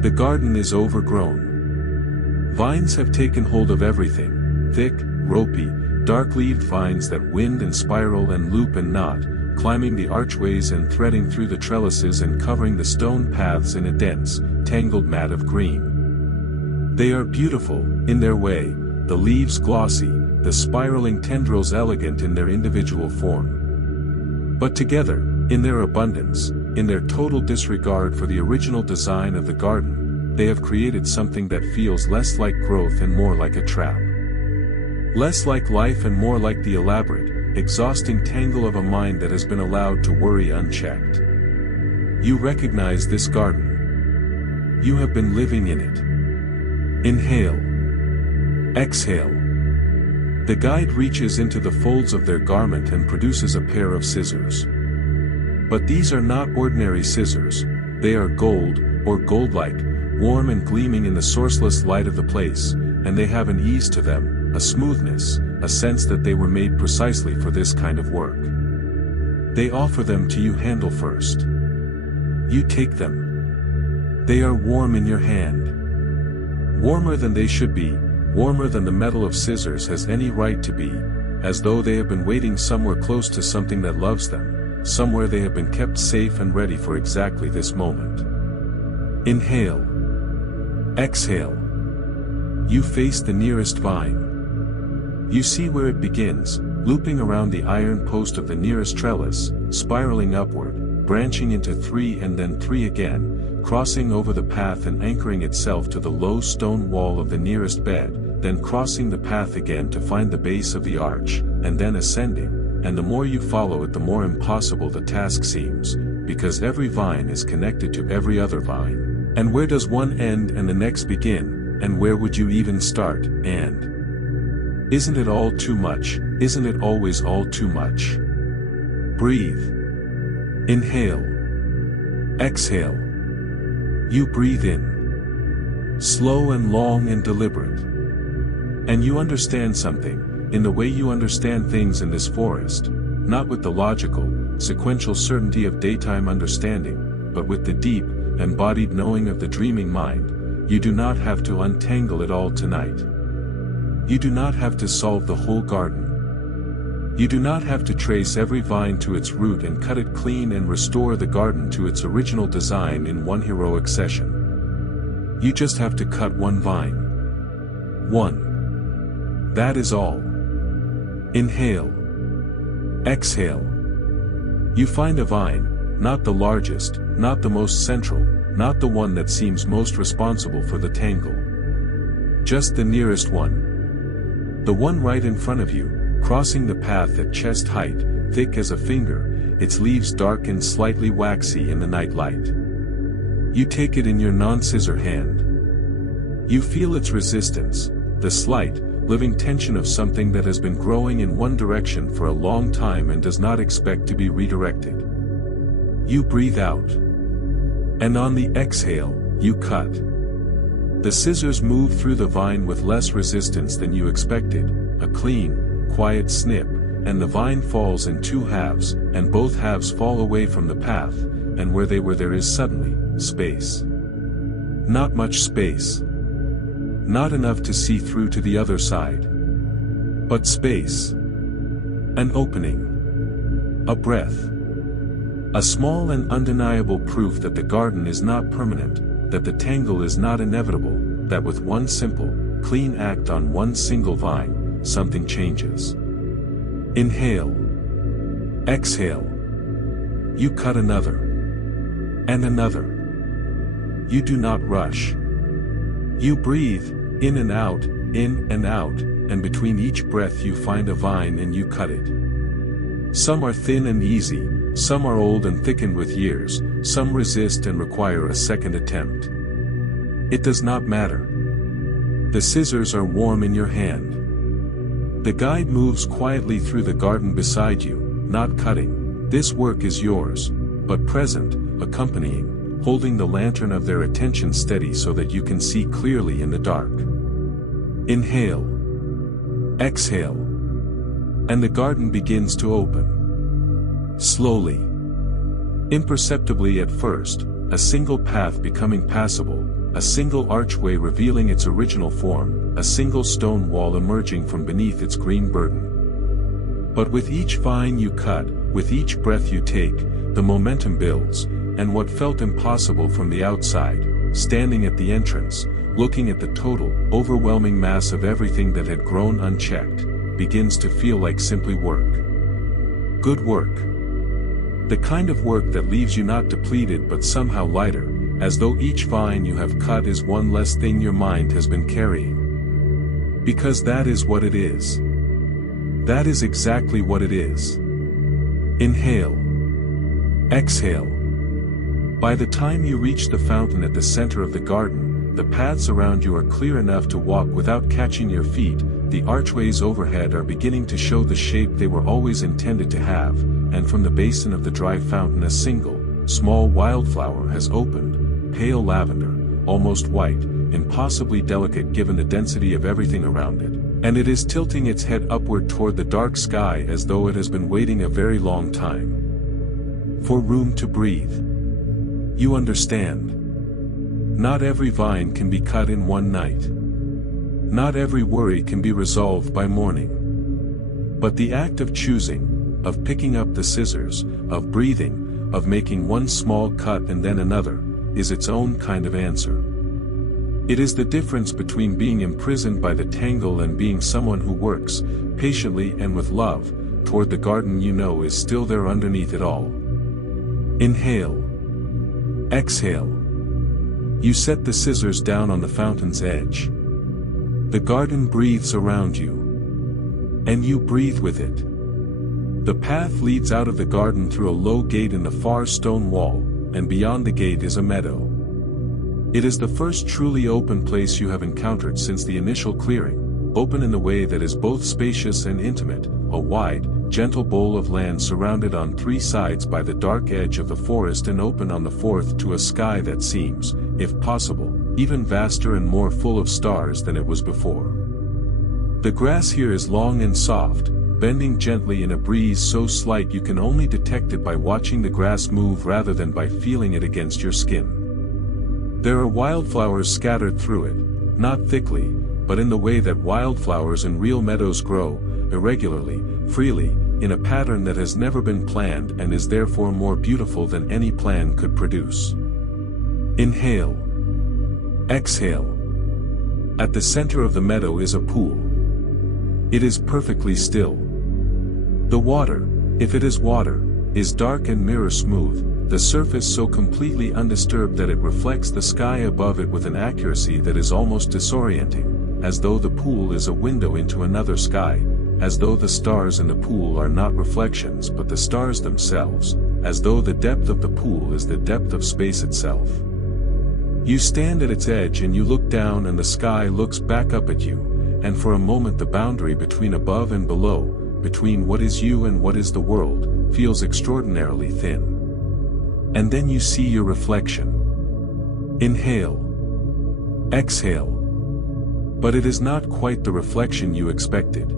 The garden is overgrown. Vines have taken hold of everything, thick, ropey, dark-leaved vines that wind and spiral and loop and knot, climbing the archways and threading through the trellises and covering the stone paths in a dense, tangled mat of green. They are beautiful, in their way, the leaves glossy, the spiraling tendrils elegant in their individual form. But together, in their abundance, in their total disregard for the original design of the garden, they have created something that feels less like growth and more like a trap. Less like life and more like the elaborate, exhausting tangle of a mind that has been allowed to worry unchecked. You recognize this garden. You have been living in it. Inhale. Exhale. The guide reaches into the folds of their garment and produces a pair of scissors. But these are not ordinary scissors, they are gold, or gold-like, warm and gleaming in the sourceless light of the place, and they have an ease to them, a smoothness, a sense that they were made precisely for this kind of work. They offer them to you handle first. You take them. They are warm in your hand. Warmer than they should be, warmer than the metal of scissors has any right to be, as though they have been waiting somewhere close to something that loves them, somewhere they have been kept safe and ready for exactly this moment. Inhale. Exhale. You face the nearest vine. You see where it begins, looping around the iron post of the nearest trellis, spiraling upward, branching into 3 and then 3 again, crossing over the path and anchoring itself to the low stone wall of the nearest bed, then crossing the path again to find the base of the arch, and then ascending, and the more you follow it the more impossible the task seems, because every vine is connected to every other vine. And where does one end and the next begin, and where would you even start, and? Isn't it all too much, isn't it always all too much? Breathe. Inhale. Exhale. You breathe in. Slow and long and deliberate. And you understand something, in the way you understand things in this forest, not with the logical, sequential certainty of daytime understanding, but with the deep, embodied knowing of the dreaming mind. You do not have to untangle it all tonight. You do not have to solve the whole garden. You do not have to trace every vine to its root and cut it clean and restore the garden to its original design in one heroic session. You just have to cut one vine. One. That is all. Inhale. Exhale. You find a vine, not the largest, not the most central, not the one that seems most responsible for the tangle. Just the nearest one. The one right in front of you, crossing the path at chest height, thick as a finger, its leaves dark and slightly waxy in the night light. You take it in your non-scissor hand. You feel its resistance, the slight, living tension of something that has been growing in one direction for a long time and does not expect to be redirected. You breathe out. And on the exhale, you cut. The scissors move through the vine with less resistance than you expected, a clean, quiet snip, and the vine falls in 2 halves, and both halves fall away from the path, and where they were there is suddenly, space. Not much space. Not enough to see through to the other side. But space. An opening. A breath. A small and undeniable proof that the garden is not permanent, that the tangle is not inevitable, that with one simple, clean act on one single vine, something changes. Inhale. Exhale. You cut another. And another. You do not rush. You breathe, in and out, and between each breath you find a vine and you cut it. Some are thin and easy, some are old and thickened with years, some resist and require a second attempt. It does not matter. The scissors are warm in your hand. The guide moves quietly through the garden beside you, not cutting. This work is yours, but present, accompanying, holding the lantern of their attention steady so that you can see clearly in the dark. Inhale. Exhale. And the garden begins to open. Slowly. Imperceptibly at first, a single path becoming passable, a single archway revealing its original form, a single stone wall emerging from beneath its green burden. But with each vine you cut, with each breath you take, the momentum builds, and what felt impossible from the outside, standing at the entrance, looking at the total, overwhelming mass of everything that had grown unchecked, begins to feel like simply work. Good work. The kind of work that leaves you not depleted but somehow lighter, as though each vine you have cut is one less thing your mind has been carrying. Because that is what it is. That is exactly what it is. Inhale. Exhale. By the time you reach the fountain at the center of the garden, the paths around you are clear enough to walk without catching your feet, the archways overhead are beginning to show the shape they were always intended to have, and from the basin of the dry fountain a single, small wildflower has opened, pale lavender, almost white, impossibly delicate given the density of everything around it, and it is tilting its head upward toward the dark sky as though it has been waiting a very long time. For room to breathe. You understand. Not every vine can be cut in one night. Not every worry can be resolved by morning. But the act of choosing, of picking up the scissors, of breathing, of making one small cut and then another, is its own kind of answer. It is the difference between being imprisoned by the tangle and being someone who works, patiently and with love, toward the garden you know is still there underneath it all. Inhale. Exhale. You set the scissors down on the fountain's edge. The garden breathes around you. And you breathe with it. The path leads out of the garden through a low gate in the far stone wall, and beyond the gate is a meadow. It is the first truly open place you have encountered since the initial clearing, open in the way that is both spacious and intimate, a wide, gentle bowl of land surrounded on three sides by the dark edge of the forest and open on the fourth to a sky that seems, if possible, even vaster and more full of stars than it was before. The grass here is long and soft, bending gently in a breeze so slight you can only detect it by watching the grass move rather than by feeling it against your skin. There are wildflowers scattered through it, not thickly, but in the way that wildflowers in real meadows grow, irregularly, freely, in a pattern that has never been planned and is therefore more beautiful than any plan could produce. Inhale. Exhale. At the center of the meadow is a pool. It is perfectly still. The water, if it is water, is dark and mirror smooth, the surface so completely undisturbed that it reflects the sky above it with an accuracy that is almost disorienting, as though the pool is a window into another sky, as though the stars in the pool are not reflections but the stars themselves, as though the depth of the pool is the depth of space itself. You stand at its edge and you look down and the sky looks back up at you, and for a moment the boundary between above and below, between what is you and what is the world, feels extraordinarily thin. And then you see your reflection. Inhale. Exhale. But it is not quite the reflection you expected.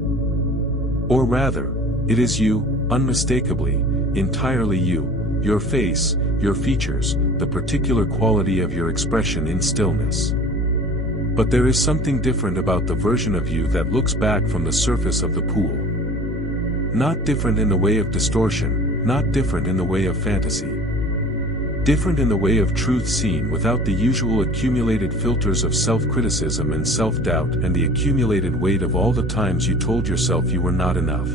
Or rather, it is you, unmistakably, entirely you, your face, your features, the particular quality of your expression in stillness. But there is something different about the version of you that looks back from the surface of the pool. Not different in the way of distortion, not different in the way of fantasy. Different in the way of truth seen without the usual accumulated filters of self-criticism and self-doubt and the accumulated weight of all the times you told yourself you were not enough.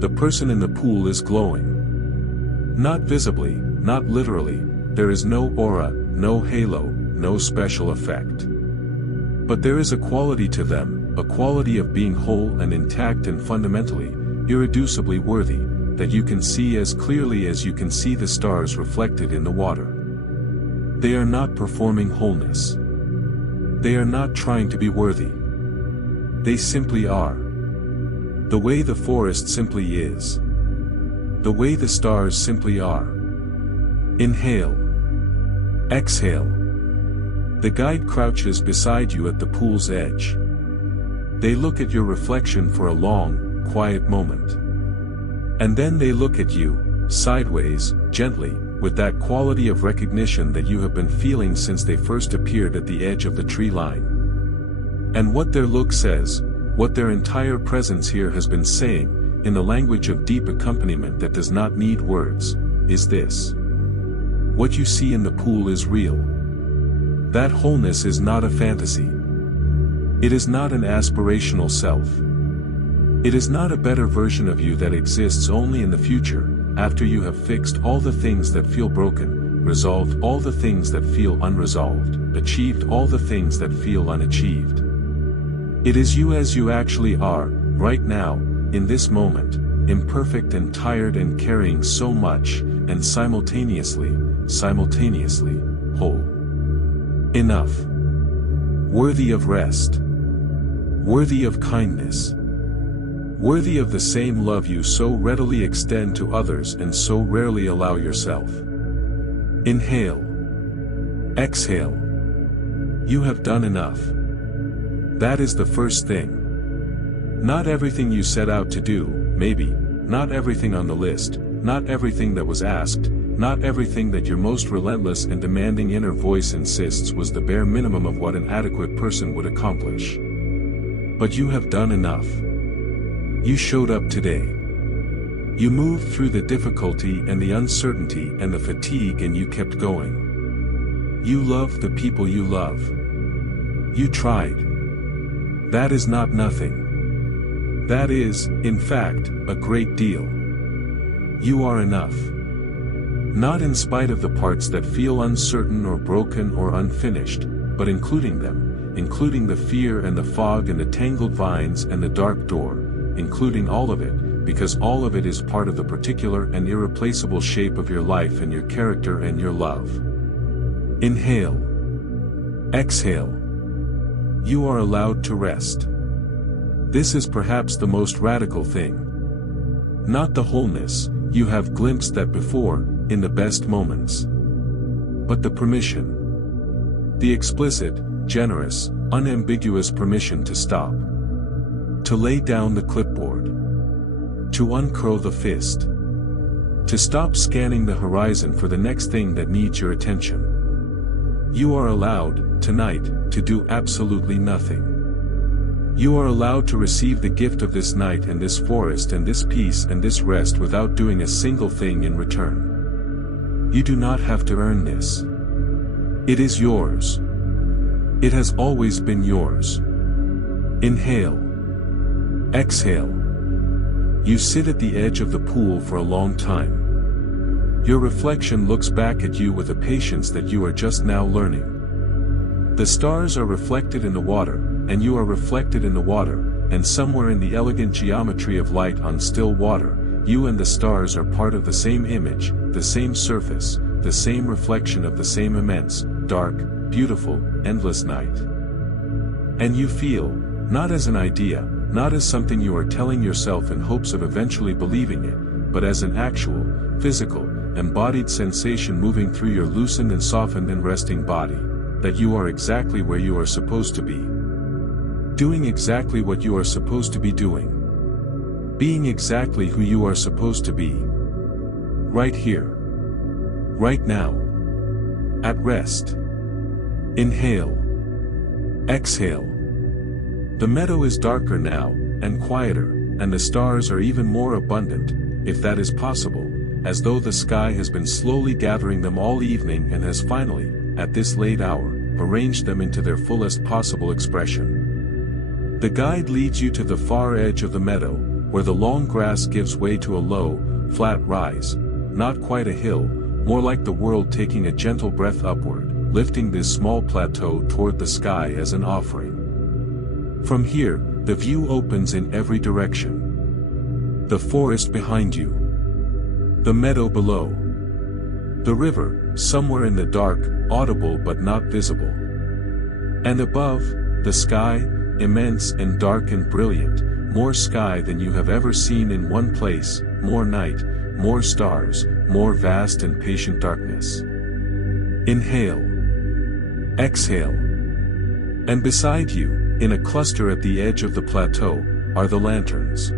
The person in the pool is glowing. Not visibly, not literally, there is no aura, no halo, no special effect. But there is a quality to them, a quality of being whole and intact and fundamentally, irreducibly worthy, that you can see as clearly as you can see the stars reflected in the water. They are not performing wholeness. They are not trying to be worthy. They simply are. The way the forest simply is. The way the stars simply are. Inhale. Exhale. The guide crouches beside you at the pool's edge. They look at your reflection for a long, quiet moment. And then they look at you, sideways, gently, with that quality of recognition that you have been feeling since they first appeared at the edge of the tree line. And what their look says, what their entire presence here has been saying, in the language of deep accompaniment that does not need words, is this. What you see in the pool is real. That wholeness is not a fantasy. It is not an aspirational self. It is not a better version of you that exists only in the future, after you have fixed all the things that feel broken, resolved all the things that feel unresolved, achieved all the things that feel unachieved. It is you as you actually are, right now, in this moment, imperfect and tired and carrying so much, and simultaneously, whole. Enough. Worthy of rest. Worthy of kindness. Worthy of the same love you so readily extend to others and so rarely allow yourself. Inhale. Exhale. You have done enough. That is the first thing. Not everything you set out to do, maybe, not everything on the list, not everything that was asked, not everything that your most relentless and demanding inner voice insists was the bare minimum of what an adequate person would accomplish. But you have done enough. You showed up today. You moved through the difficulty and the uncertainty and the fatigue and you kept going. You loved the people you love. You tried. That is not nothing. That is, in fact, a great deal. You are enough. Not in spite of the parts that feel uncertain or broken or unfinished, but including them, including the fear and the fog and the tangled vines and the dark door, including all of it, because all of it is part of the particular and irreplaceable shape of your life and your character and your love. Inhale. Exhale. You are allowed to rest. This is perhaps the most radical thing. Not the wholeness, you have glimpsed that before, in the best moments. But the permission. The explicit, generous, unambiguous permission to stop. To lay down the clipboard. To uncurl the fist. To stop scanning the horizon for the next thing that needs your attention. You are allowed, tonight, to do absolutely nothing. You are allowed to receive the gift of this night and this forest and this peace and this rest without doing a single thing in return. You do not have to earn this. It is yours. It has always been yours. Inhale. Exhale. You sit at the edge of the pool for a long time. Your reflection looks back at you with a patience that you are just now learning. The stars are reflected in the water, and you are reflected in the water, and somewhere in the elegant geometry of light on still water, you and the stars are part of the same image, the same surface, the same reflection of the same immense, dark, beautiful, endless night. And you feel, not as an idea, not as something you are telling yourself in hopes of eventually believing it, but as an actual, physical, embodied sensation moving through your loosened and softened and resting body, that you are exactly where you are supposed to be. Doing exactly what you are supposed to be doing. Being exactly who you are supposed to be. Right here. Right now. At rest. Inhale. Exhale. The meadow is darker now, and quieter, and the stars are even more abundant, if that is possible, as though the sky has been slowly gathering them all evening and has finally, at this late hour, arranged them into their fullest possible expression. The guide leads you to the far edge of the meadow, where the long grass gives way to a low, flat rise, not quite a hill, more like the world taking a gentle breath upward, lifting this small plateau toward the sky as an offering. From here, the view opens in every direction. The forest behind you. The meadow below. The river, somewhere in the dark, audible but not visible. And above, the sky, immense and dark and brilliant, more sky than you have ever seen in one place, more night, more stars, more vast and patient darkness. Inhale. Exhale. And beside you, in a cluster at the edge of the plateau, are the lanterns.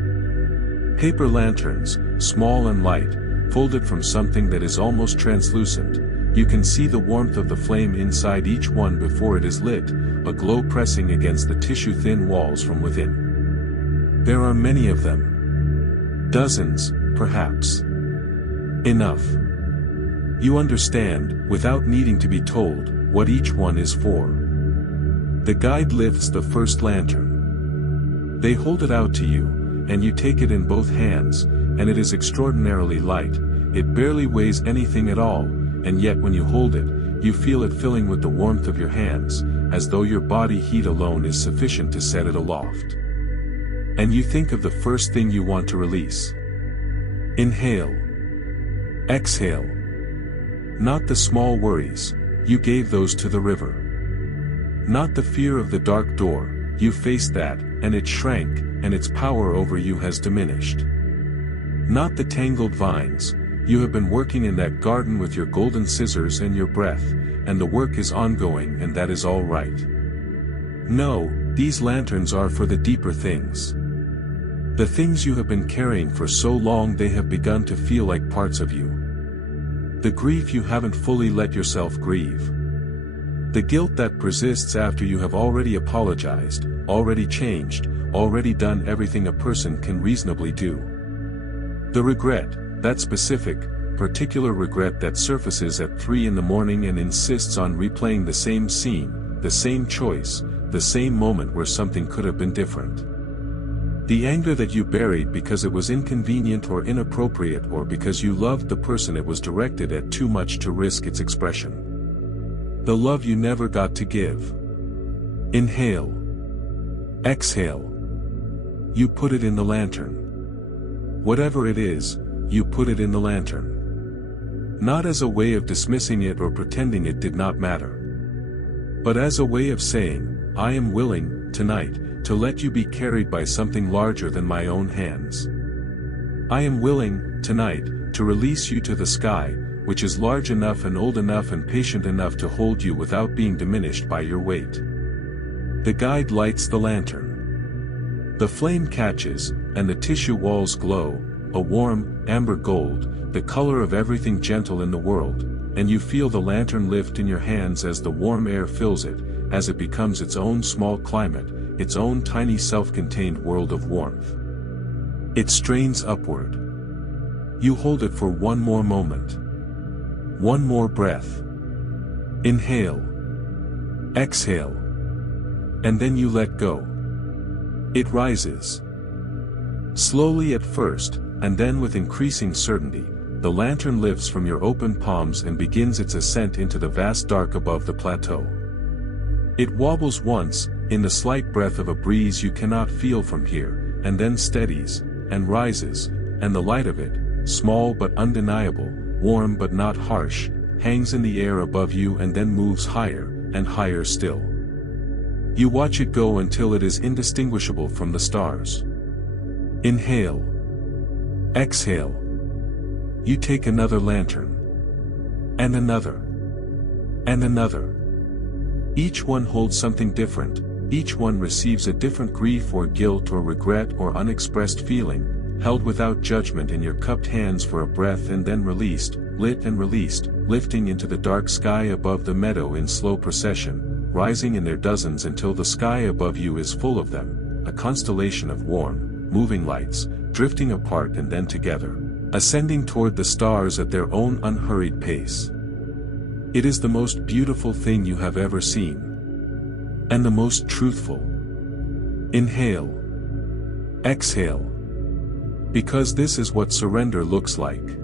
Paper lanterns, small and light, folded from something that is almost translucent. You can see the warmth of the flame inside each one before it is lit, a glow pressing against the tissue-thin walls from within. There are many of them. Dozens, perhaps. Enough. You understand, without needing to be told, what each one is for. The guide lifts the first lantern. They hold it out to you, and you take it in both hands, and it is extraordinarily light. It barely weighs anything at all, and yet when you hold it, you feel it filling with the warmth of your hands, as though your body heat alone is sufficient to set it aloft. And you think of the first thing you want to release. Inhale. Exhale. Not the small worries, you gave those to the river. Not the fear of the dark door, you faced that, and it shrank, and its power over you has diminished. Not the tangled vines, you have been working in that garden with your golden scissors and your breath, and the work is ongoing and that is all right. No, these lanterns are for the deeper things. The things you have been carrying for so long they have begun to feel like parts of you. The grief you haven't fully let yourself grieve. The guilt that persists after you have already apologized, already changed, already done everything a person can reasonably do. The regret, that specific, particular regret that surfaces at 3 in the morning and insists on replaying the same scene, the same choice, the same moment where something could have been different. The anger that you buried because it was inconvenient or inappropriate or because you loved the person it was directed at too much to risk its expression. The love you never got to give. Inhale. Exhale. You put it in the lantern. Whatever it is, you put it in the lantern. Not as a way of dismissing it or pretending it did not matter. But as a way of saying, I am willing, tonight, to let you be carried by something larger than my own hands. I am willing, tonight, to release you to the sky, which is large enough and old enough and patient enough to hold you without being diminished by your weight. The guide lights the lantern. The flame catches, and the tissue walls glow, a warm, amber gold, the color of everything gentle in the world, and you feel the lantern lift in your hands as the warm air fills it, as it becomes its own small climate, its own tiny self-contained world of warmth. It strains upward. You hold it for one more moment. One more breath. Inhale. Exhale. And then you let go. It rises. Slowly at first, and then with increasing certainty, the lantern lifts from your open palms and begins its ascent into the vast dark above the plateau. It wobbles once, in the slight breath of a breeze you cannot feel from here, and then steadies, and rises, and the light of it, small but undeniable, warm but not harsh, hangs in the air above you and then moves higher, and higher still. You watch it go until it is indistinguishable from the stars. Inhale. Exhale. You take another lantern. And another. And another. Each one holds something different, each one receives a different grief or guilt or regret or unexpressed feeling, held without judgment in your cupped hands for a breath and then released, lit and released, lifting into the dark sky above the meadow in slow procession, rising in their dozens until the sky above you is full of them, a constellation of warm, moving lights, drifting apart and then together, ascending toward the stars at their own unhurried pace. It is the most beautiful thing you have ever seen. And the most truthful. Inhale. Exhale. Because this is what surrender looks like.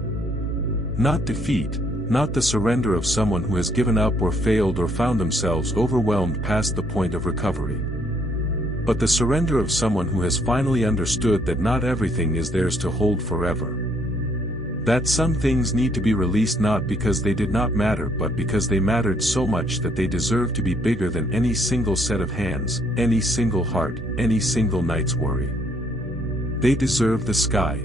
Not defeat, not the surrender of someone who has given up or failed or found themselves overwhelmed past the point of recovery. But the surrender of someone who has finally understood that not everything is theirs to hold forever. That some things need to be released not because they did not matter but because they mattered so much that they deserve to be bigger than any single set of hands, any single heart, any single night's worry. They deserve the sky.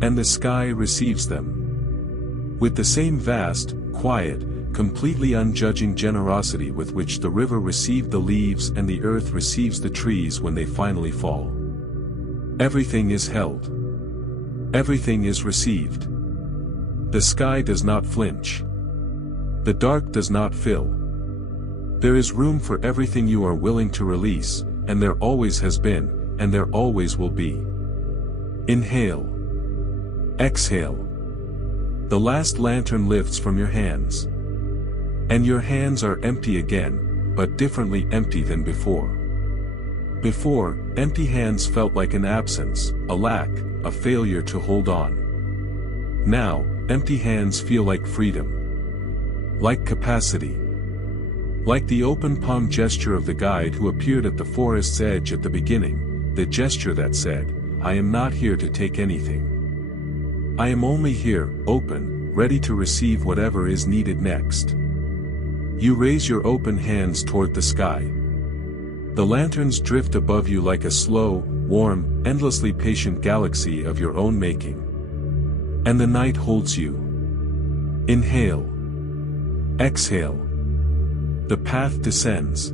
And the sky receives them. With the same vast, quiet, completely unjudging generosity with which the river received the leaves and the earth receives the trees when they finally fall. Everything is held. Everything is received. The sky does not flinch. The dark does not fill. There is room for everything you are willing to release, and there always has been, and there always will be. Inhale. Exhale. The last lantern lifts from your hands. And your hands are empty again, but differently empty than before. Before, empty hands felt like an absence, a lack, a failure to hold on. Now, empty hands feel like freedom. Like capacity. Like the open palm gesture of the guide who appeared at the forest's edge at the beginning, the gesture that said, "I am not here to take anything. I am only here, open, ready to receive whatever is needed next." You raise your open hands toward the sky. The lanterns drift above you like a slow, warm, endlessly patient galaxy of your own making. And the night holds you. Inhale. Exhale. The path descends.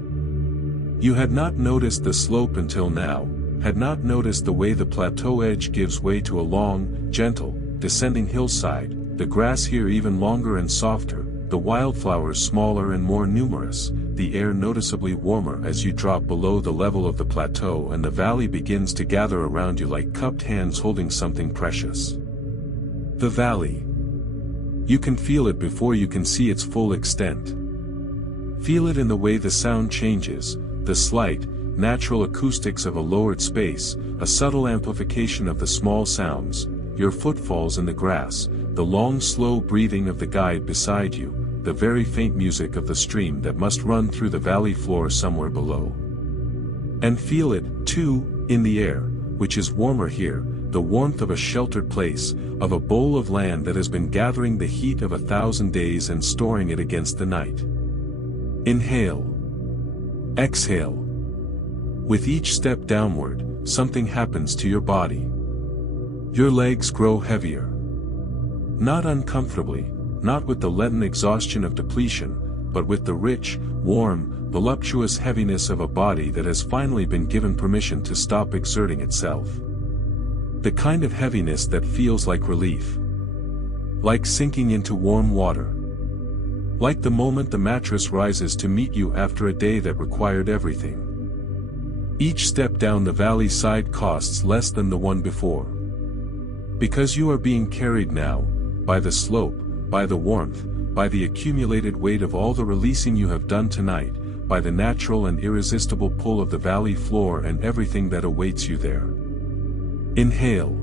You had not noticed the slope until now, had not noticed the way the plateau edge gives way to a long, gentle, descending hillside, the grass here even longer and softer, the wildflowers smaller and more numerous, the air noticeably warmer as you drop below the level of the plateau and the valley begins to gather around you like cupped hands holding something precious. The valley. You can feel it before you can see its full extent. Feel it in the way the sound changes, the slight, natural acoustics of a lowered space, a subtle amplification of the small sounds, your footfalls in the grass, the long slow breathing of the guide beside you, the very faint music of the stream that must run through the valley floor somewhere below. And feel it, too, in the air, which is warmer here, the warmth of a sheltered place, of a bowl of land that has been gathering the heat of 1,000 days and storing it against the night. Inhale. Exhale. With each step downward, something happens to your body. Your legs grow heavier. Not uncomfortably, not with the leaden exhaustion of depletion, but with the rich, warm, voluptuous heaviness of a body that has finally been given permission to stop exerting itself. The kind of heaviness that feels like relief. Like sinking into warm water. Like the moment the mattress rises to meet you after a day that required everything. Each step down the valley side costs less than the one before. Because you are being carried now, by the slope, by the warmth, by the accumulated weight of all the releasing you have done tonight, by the natural and irresistible pull of the valley floor and everything that awaits you there. Inhale.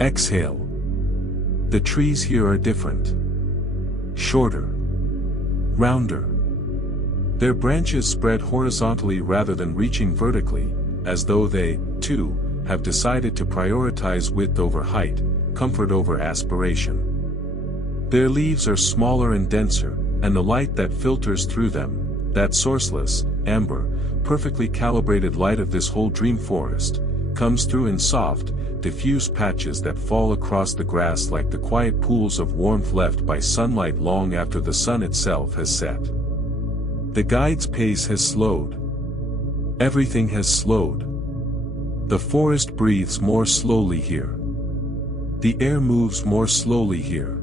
Exhale. The trees here are different. Shorter. Rounder. Their branches spread horizontally rather than reaching vertically, as though they, too, have decided to prioritize width over height, comfort over aspiration. Their leaves are smaller and denser, and the light that filters through them, that sourceless, amber, perfectly calibrated light of this whole dream forest, comes through in soft, diffuse patches that fall across the grass like the quiet pools of warmth left by sunlight long after the sun itself has set. The guide's pace has slowed. Everything has slowed. The forest breathes more slowly here. The air moves more slowly here.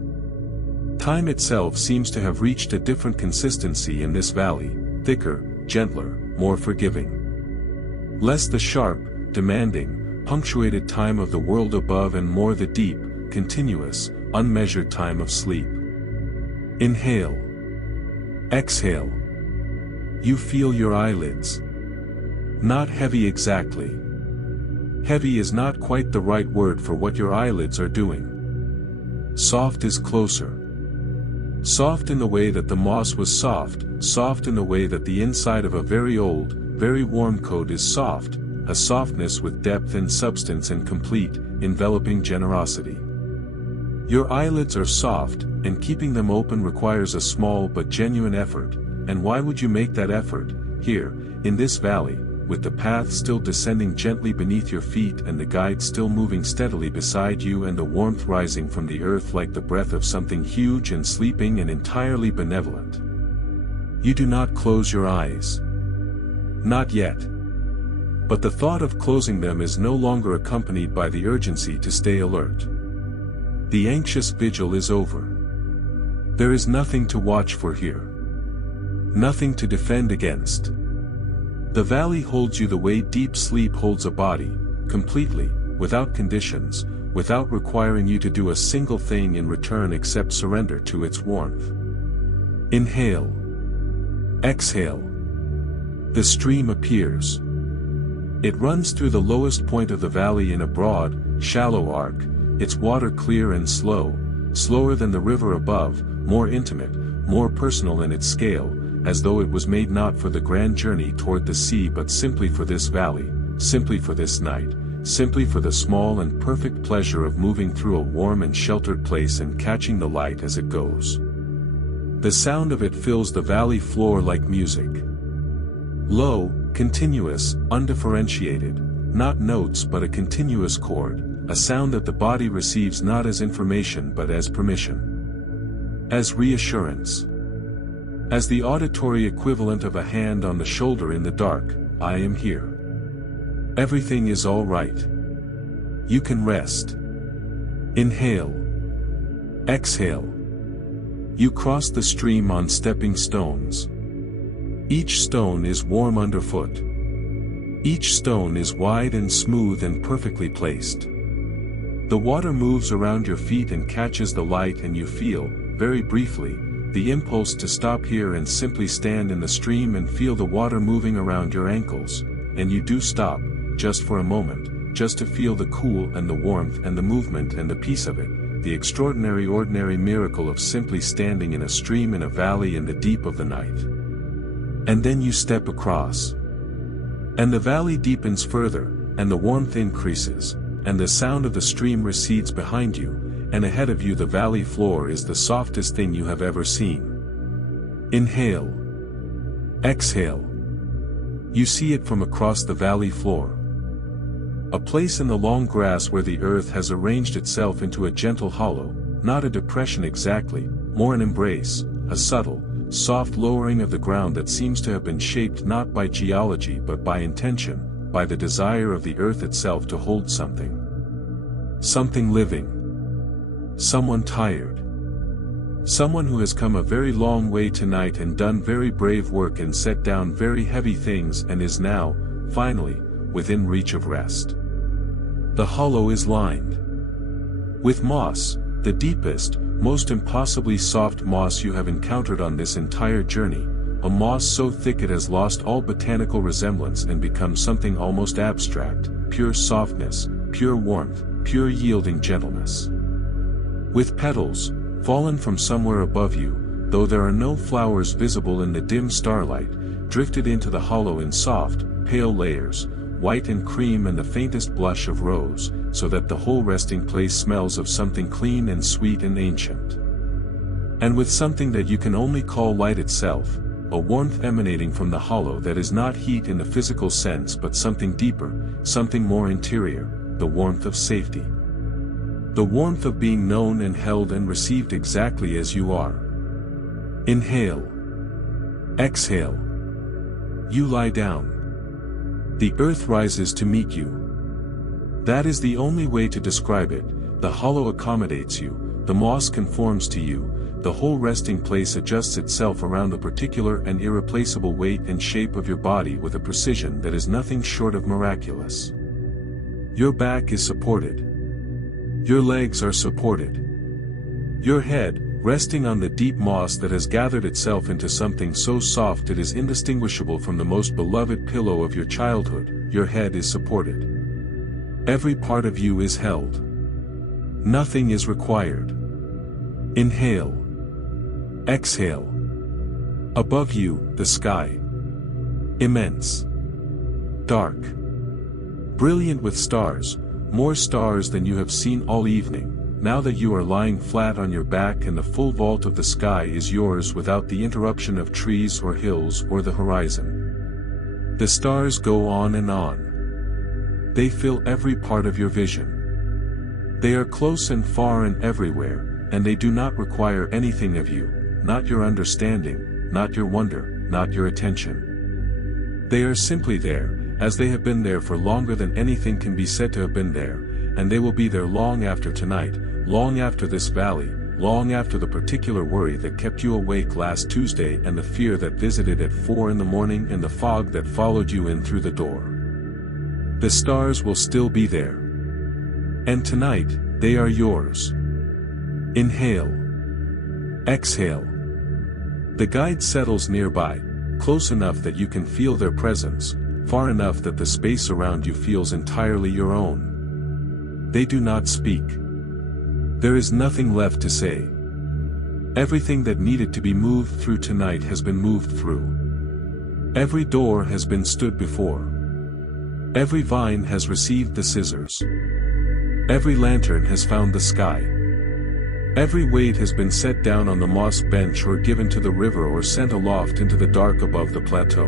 Time itself seems to have reached a different consistency in this valley, thicker, gentler, more forgiving. Less the sharp, demanding, punctuated time of the world above and more the deep, continuous, unmeasured time of sleep. Inhale. Exhale. You feel your eyelids. Not heavy exactly. Heavy is not quite the right word for what your eyelids are doing. Soft is closer. Soft in the way that the moss was soft, soft in the way that the inside of a very old, very warm coat is soft, a softness with depth and substance and complete, enveloping generosity. Your eyelids are soft, and keeping them open requires a small but genuine effort, and why would you make that effort, here, in this valley, with the path still descending gently beneath your feet and the guide still moving steadily beside you and the warmth rising from the earth like the breath of something huge and sleeping and entirely benevolent? You do not close your eyes. Not yet. But the thought of closing them is no longer accompanied by the urgency to stay alert. The anxious vigil is over. There is nothing to watch for here. Nothing to defend against. The valley holds you the way deep sleep holds a body, completely, without conditions, without requiring you to do a single thing in return except surrender to its warmth. Inhale. Exhale. The stream appears. It runs through the lowest point of the valley in a broad, shallow arc, its water clear and slow, slower than the river above, more intimate, more personal in its scale, as though it was made not for the grand journey toward the sea but simply for this valley, simply for this night, simply for the small and perfect pleasure of moving through a warm and sheltered place and catching the light as it goes. The sound of it fills the valley floor like music. Low, continuous, undifferentiated, not notes but a continuous chord, a sound that the body receives not as information but as permission. As reassurance. As the auditory equivalent of a hand on the shoulder in the dark, I am here. Everything is all right. You can rest. Inhale. Exhale. You cross the stream on stepping stones. Each stone is warm underfoot. Each stone is wide and smooth and perfectly placed. The water moves around your feet and catches the light, and you feel, very briefly, the impulse to stop here and simply stand in the stream and feel the water moving around your ankles, and you do stop, just for a moment, just to feel the cool and the warmth and the movement and the peace of it, the extraordinary ordinary miracle of simply standing in a stream in a valley in the deep of the night. And then you step across. And the valley deepens further, and the warmth increases, and the sound of the stream recedes behind you, and ahead of you the valley floor is the softest thing you have ever seen. Inhale. Exhale. You see it from across the valley floor. A place in the long grass where the earth has arranged itself into a gentle hollow, not a depression exactly, more an embrace, a subtle, soft lowering of the ground that seems to have been shaped not by geology but by intention, by the desire of the earth itself to hold something. Something living. Someone tired. Someone who has come a very long way tonight and done very brave work and set down very heavy things and is now, finally, within reach of rest. The hollow is lined with moss, the deepest, most impossibly soft moss you have encountered on this entire journey, a moss so thick it has lost all botanical resemblance and become something almost abstract, pure softness, pure warmth, pure yielding gentleness. With petals, fallen from somewhere above you, though there are no flowers visible in the dim starlight, drifted into the hollow in soft, pale layers, white and cream and the faintest blush of rose, so that the whole resting place smells of something clean and sweet and ancient. And with something that you can only call light itself, a warmth emanating from the hollow that is not heat in the physical sense but something deeper, something more interior, the warmth of safety. The warmth of being known and held and received exactly as you are. Inhale. Exhale. You lie down. The earth rises to meet you. That is the only way to describe it. The hollow accommodates you, the moss conforms to you, the whole resting place adjusts itself around the particular and irreplaceable weight and shape of your body with a precision that is nothing short of miraculous. Your back is supported. Your legs are supported. Your head, resting on the deep moss that has gathered itself into something so soft it is indistinguishable from the most beloved pillow of your childhood, your head is supported. Every part of you is held. Nothing is required. Inhale. Exhale. Above you, the sky. Immense. Dark. Brilliant with stars, more stars than you have seen all evening, now that you are lying flat on your back and the full vault of the sky is yours without the interruption of trees or hills or the horizon. The stars go on and on. They fill every part of your vision. They are close and far and everywhere, and they do not require anything of you, not your understanding, not your wonder, not your attention. They are simply there, as they have been there for longer than anything can be said to have been there, and they will be there long after tonight, long after this valley, long after the particular worry that kept you awake last Tuesday and the fear that visited at 4 in the morning and the fog that followed you in through the door. The stars will still be there. And tonight, they are yours. Inhale. Exhale. The guide settles nearby, close enough that you can feel their presence, far enough that the space around you feels entirely your own. They do not speak. There is nothing left to say. Everything that needed to be moved through tonight has been moved through. Every door has been stood before. Every vine has received the scissors. Every lantern has found the sky. Every weight has been set down on the moss bench or given to the river or sent aloft into the dark above the plateau.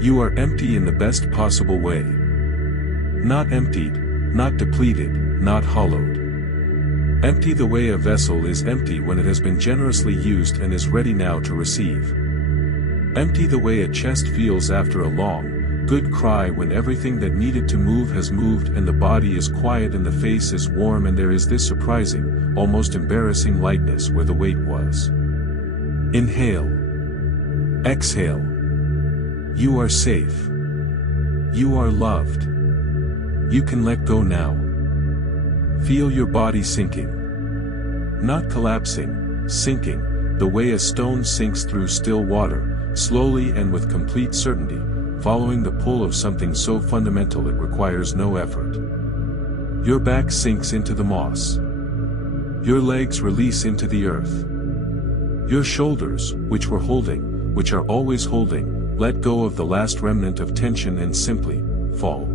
You are empty in the best possible way. Not emptied, not depleted, not hollowed. Empty the way a vessel is empty when it has been generously used and is ready now to receive. Empty the way a chest feels after a long, good cry when everything that needed to move has moved and the body is quiet and the face is warm and there is this surprising, almost embarrassing lightness where the weight was. Inhale. Exhale. You are safe. You are loved. You can let go now. Feel your body sinking. Not collapsing, sinking, the way a stone sinks through still water, slowly and with complete certainty, following the pull of something so fundamental it requires no effort. Your back sinks into the moss. Your legs release into the earth. Your shoulders, which were holding, which are always holding, let go of the last remnant of tension and simply fall.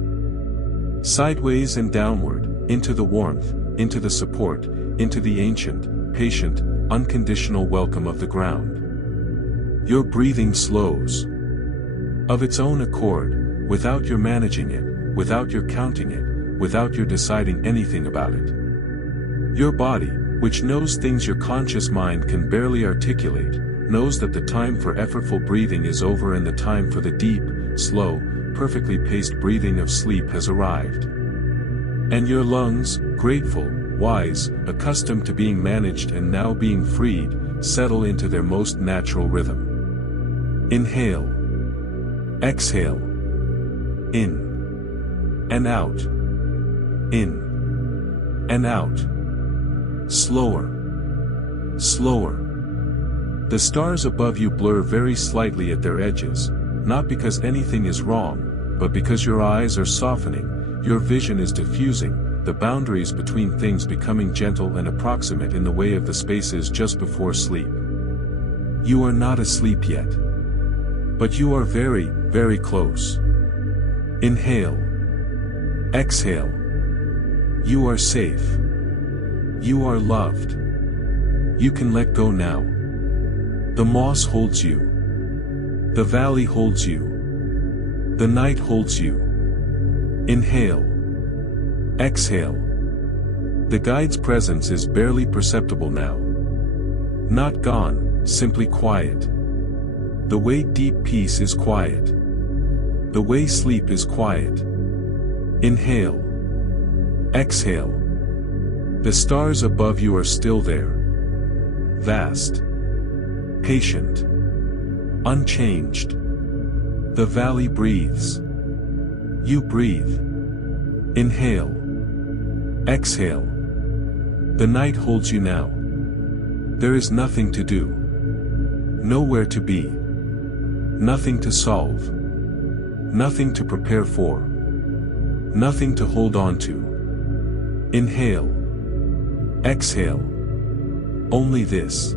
Sideways and downward, into the warmth, into the support, into the ancient, patient, unconditional welcome of the ground. Your breathing slows. Of its own accord, without your managing it, without your counting it, without your deciding anything about it. Your body, which knows things your conscious mind can barely articulate, knows that the time for effortful breathing is over and the time for the deep, slow, perfectly paced breathing of sleep has arrived. And your lungs, grateful, wise, accustomed to being managed and now being freed, settle into their most natural rhythm. Inhale. Exhale. In. And out. In. And out. Slower. Slower. The stars above you blur very slightly at their edges, not because anything is wrong, but because your eyes are softening, your vision is diffusing, the boundaries between things becoming gentle and approximate in the way of the spaces just before sleep. You are not asleep yet. But you are very, very close. Inhale. Exhale. You are safe. You are loved. You can let go now. The moss holds you. The valley holds you. The night holds you. Inhale. Exhale. The guide's presence is barely perceptible now. Not gone, simply quiet. The way deep peace is quiet. The way sleep is quiet. Inhale. Exhale. The stars above you are still there. Vast. Patient. Unchanged. The valley breathes. You breathe. Inhale. Exhale. The night holds you now. There is nothing to do. Nowhere to be. Nothing to solve. Nothing to prepare for. Nothing to hold on to. Inhale. Exhale. Only this.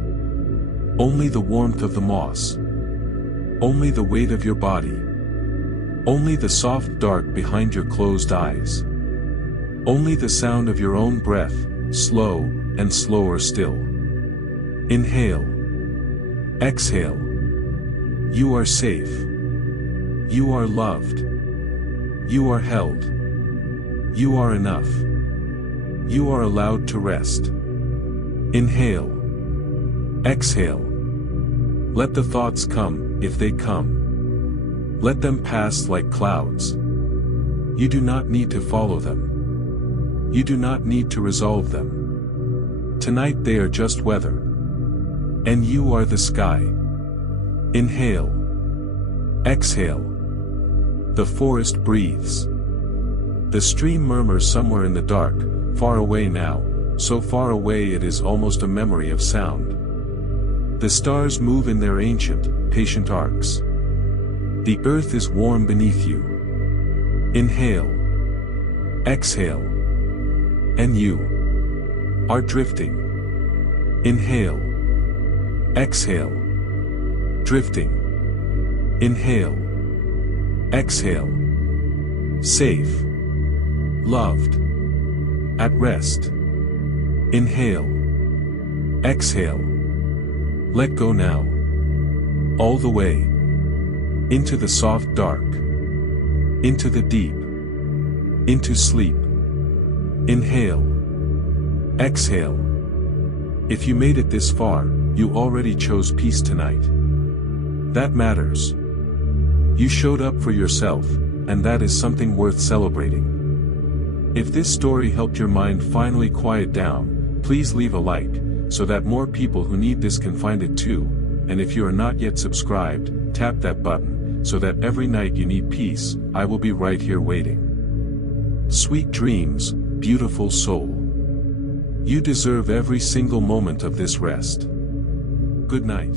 Only the warmth of the moss. Only the weight of your body. Only the soft dark behind your closed eyes. Only the sound of your own breath, slow and slower still. Inhale. Exhale. You are safe. You are loved. You are held. You are enough. You are allowed to rest. Inhale. Exhale. Let the thoughts come, if they come. Let them pass like clouds. You do not need to follow them. You do not need to resolve them. Tonight they are just weather. And you are the sky. Inhale. Exhale. The forest breathes. The stream murmurs somewhere in the dark, far away now, so far away it is almost a memory of sound. The stars move in their ancient, patient arcs. The earth is warm beneath you. Inhale. Exhale. And you are drifting. Inhale. Exhale. Drifting. Inhale. Exhale. Safe. Loved. At rest. Inhale. Exhale. Let go now. All the way. Into the soft dark. Into the deep. Into sleep. Inhale. Exhale. If you made it this far, you already chose peace tonight. That matters. You showed up for yourself, and that is something worth celebrating. If this story helped your mind finally quiet down, please leave a like, so that more people who need this can find it too, and if you are not yet subscribed, tap that button, so that every night you need peace, I will be right here waiting. Sweet dreams, beautiful soul. You deserve every single moment of this rest. Good night.